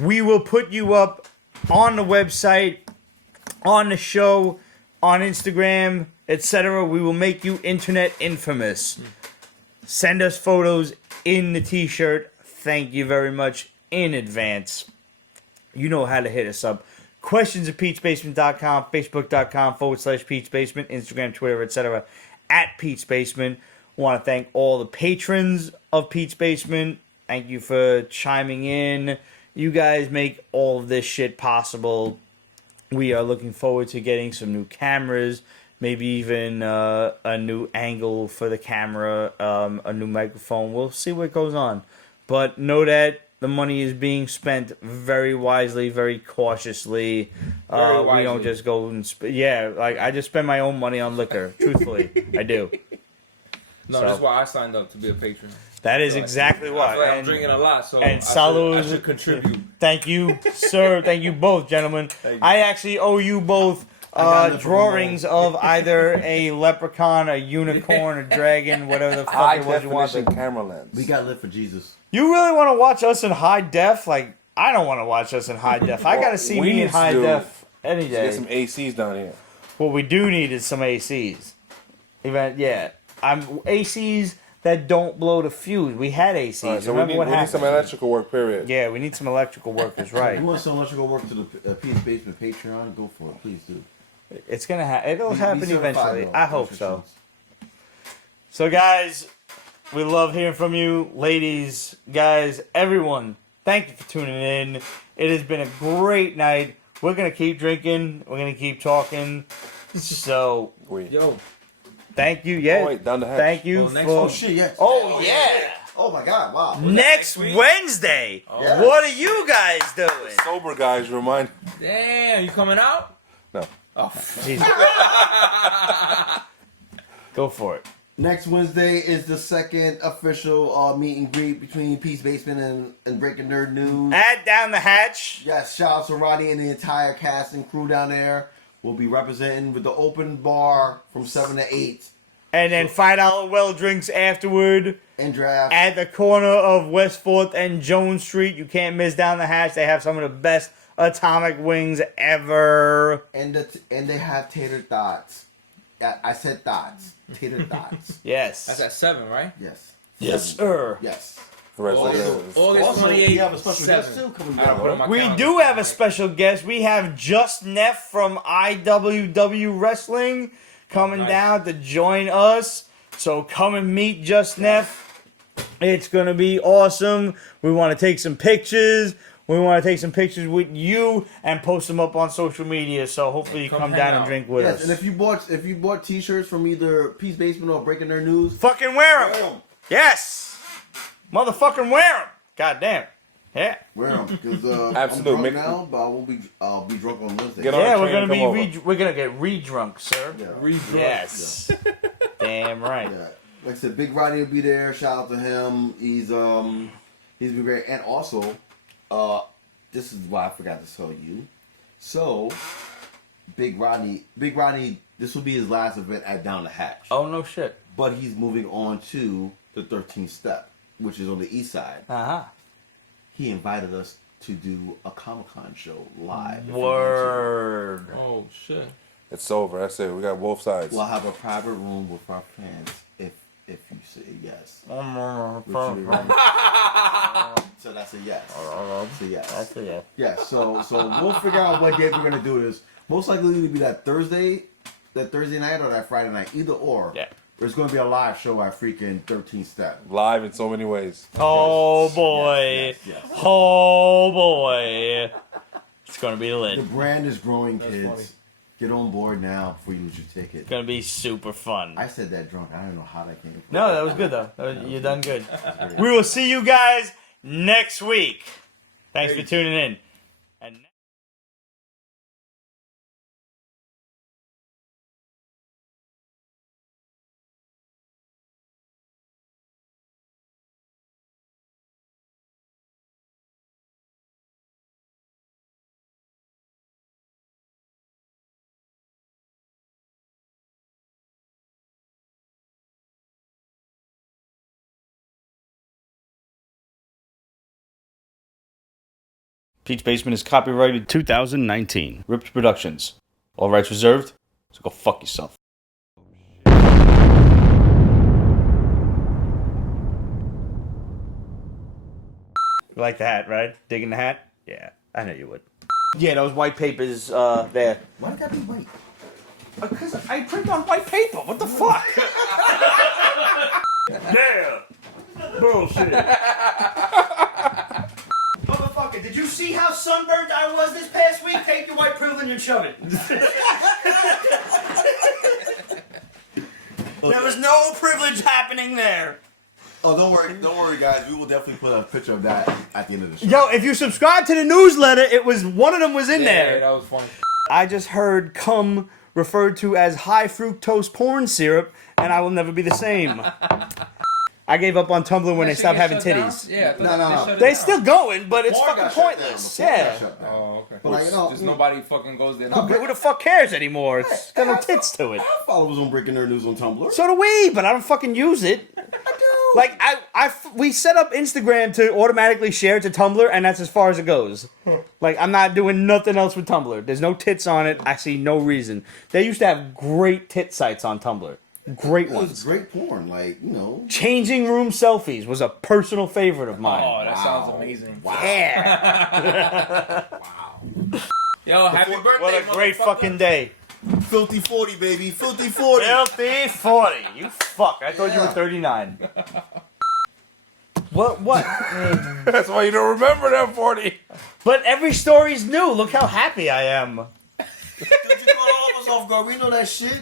We will put you up on the website, on the show, on Instagram, etc. We will make you internet infamous. Send us photos in the t-shirt. Thank you very much in advance. You know how to hit us up. Questions at Pete'sBasement.com, Facebook.com/Pete's Basement, Instagram, Twitter, etc. at Pete's Basement. Want to thank all the patrons of Pete's Basement. Thank you for chiming in. You guys make all of this shit possible. We are looking forward to getting some new cameras, maybe even a new angle for the camera, a new microphone. We'll see what goes on. But know that the money is being spent very wisely, very cautiously. Very wisely. We don't just go and... I just spend my own money on liquor. Truthfully, I do. No, that's why I signed up to be a patron. That is exactly why. I feel like I'm drinking a lot, so and I should contribute. Thank you, sir. Thank you both, gentlemen. I actually owe you both drawings of either a leprechaun, a unicorn, a dragon, whatever the fuck it was you want. Camera lens. We got lit for Jesus. You really want to watch us in high def? Like, I don't want to watch us in high def. I got to see me in high def any day. Get some ACs down here. What we do need is some ACs. ACs that don't blow the fuse. We had ACs. Right, so Remember what we need happened? some electrical work, period. Yeah, we need some electrical workers, right? You want some electrical work to the Pete's Basement Patreon? Go for it, please do. It's gonna happen. It'll happen certified, eventually. though. I hope so. So, guys, we love hearing from you, ladies, guys, everyone. Thank you for tuning in. It has been a great night. We're gonna keep drinking. We're gonna keep talking. So, Yo, thank you. Yeah. Oh, wait, down the hatch. Thank you next for. Oh shit! Yes. Oh yeah. Oh my God! Wow. Next week? Wednesday. Yeah. What are you guys doing? Sober guys, remind. damn, you coming out? No. Oh, Jesus. Go for it. Next Wednesday is the second official meet and greet between Pete's Basement and Breaking Nerd News. Add down the hatch. Yes, shout out to Roddy and the entire cast and crew down there. We'll be representing with the open bar from 7 to 8. And then $5 well drinks afterward. And draft. At the corner of West 4th and Jones Street. You can't miss down the hatch. They have some of the best atomic wings ever. And they have tater thoughts. I said thoughts. Tater thoughts. Yes. that's at 7, right? Yes. Yes, sir. Yes. The rest of Also, it is- August Also, 28th. we have a special 7. guest too coming I don't put it on down. my We calendar. do have a special guest. We have Just Neff from IWW Wrestling coming Nice. down to join us. So come and meet Just Neff. It's going to be awesome. We want to take some pictures. We want to take some pictures with you and post them up on social media. So hopefully you Come come hang down and out. drink with Yes, us. and if you bought T-shirts from either Pete's Basement or Breaking Their News, Fucking wear them. wear them. Yes. Motherfucking wear them. God damn. Yeah. Wear them because Absolute. I'm Make- drunk now, but I'll be drunk on Wednesday. Get on Yeah, the we're train gonna and be come over. we're gonna get re-drunk, sir. Yeah. Yes. Damn right. Yeah. Like I said, Big Roddy will be there. Shout out to him. He's been great. And also, this is why I forgot to tell you. So, Big Rodney, this will be his last event at Down the Hatch. Oh no shit. But he's moving on to the 13th Step, which is on the east side. Uh-huh. He invited us to do a Comic-Con show live. if you want to. Word. Oh, shit. It's over. That's it. We got both sides. We'll have a private room with our fans if you say yes. So that's a yes. That's a yes. That's it. Yeah, so we'll figure out what day we're gonna do this. Most likely it'll be that Thursday night or that Friday night, either or. Yeah. There's gonna be a live show at freaking 13th Step. Live in so many ways. Oh boy. Yes. Oh boy. It's gonna be The lit. brand is growing, That's kids. funny. Get on board now before you lose your ticket. It's gonna be super fun. I said that drunk. I don't know how that came from. No, that was good though. You done good. We will see you guys next week. Thanks for tuning in. And Pete's Basement is copyrighted 2019. Ripped Productions. All rights reserved. So go fuck yourself. You like the hat, right? Digging the hat? Yeah, I know you would. Yeah, those white papers there. Why did that be white? Because I print on white paper. What the fuck? Yeah. Bullshit. Motherfucker, did you see how sunburnt I was this past week? Take your white privilege and shove it. There was no privilege happening there. Oh, don't worry, guys. We will definitely put a picture of that at the end of the show. Yo, if you subscribe to the newsletter, it was one of them was in there. Yeah, that was funny. I just heard cum referred to as high fructose corn syrup, and I will never be the same. I gave up on Tumblr when they stopped having titties. Yeah, I thought No. they shut it They're down. still going, but it's Porn fucking got shut pointless. down. The porn got Yeah. shut down. Oh, okay. But like, you know, Just nobody fucking goes there. But who the fuck cares anymore? It's got no tits to it. I have followers on Breaking Their News on Tumblr. So do we, but I don't fucking use it. I do. Like, we set up Instagram to automatically share to Tumblr, and that's as far as it goes. Like, I'm not doing nothing else with Tumblr. There's no tits on it. I see no reason. They used to have great tit sites on Tumblr. Great It was ones. great porn, like, you know. Changing room selfies was a personal favorite of mine. Oh, that sounds amazing. Yeah. Yo, happy birthday, What a great motherfucker. fucking day. Filthy 40, baby. Filthy 40. Filthy 40. You fuck. I thought you were 39. What? That's why you don't remember that 40. But every story's new. Look how happy I am. Because you caught all of us off guard. We know that shit.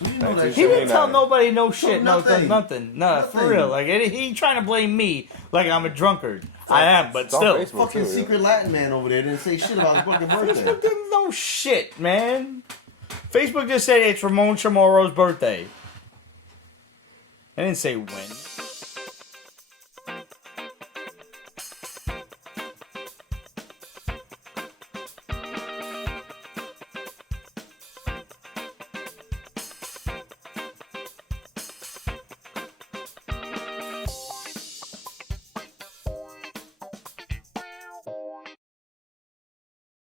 We know that He shit. didn't tell nobody no shit. No, nothing. nothing. Nah, for Nothing. real. Like, he trying to blame me like I'm a drunkard. I am, but It's on still. Facebook. Fucking secret Latin man over there didn't say shit about his fucking birthday. Facebook didn't know shit, man. Facebook just said it's Ramon Chamorro's birthday. I didn't say when.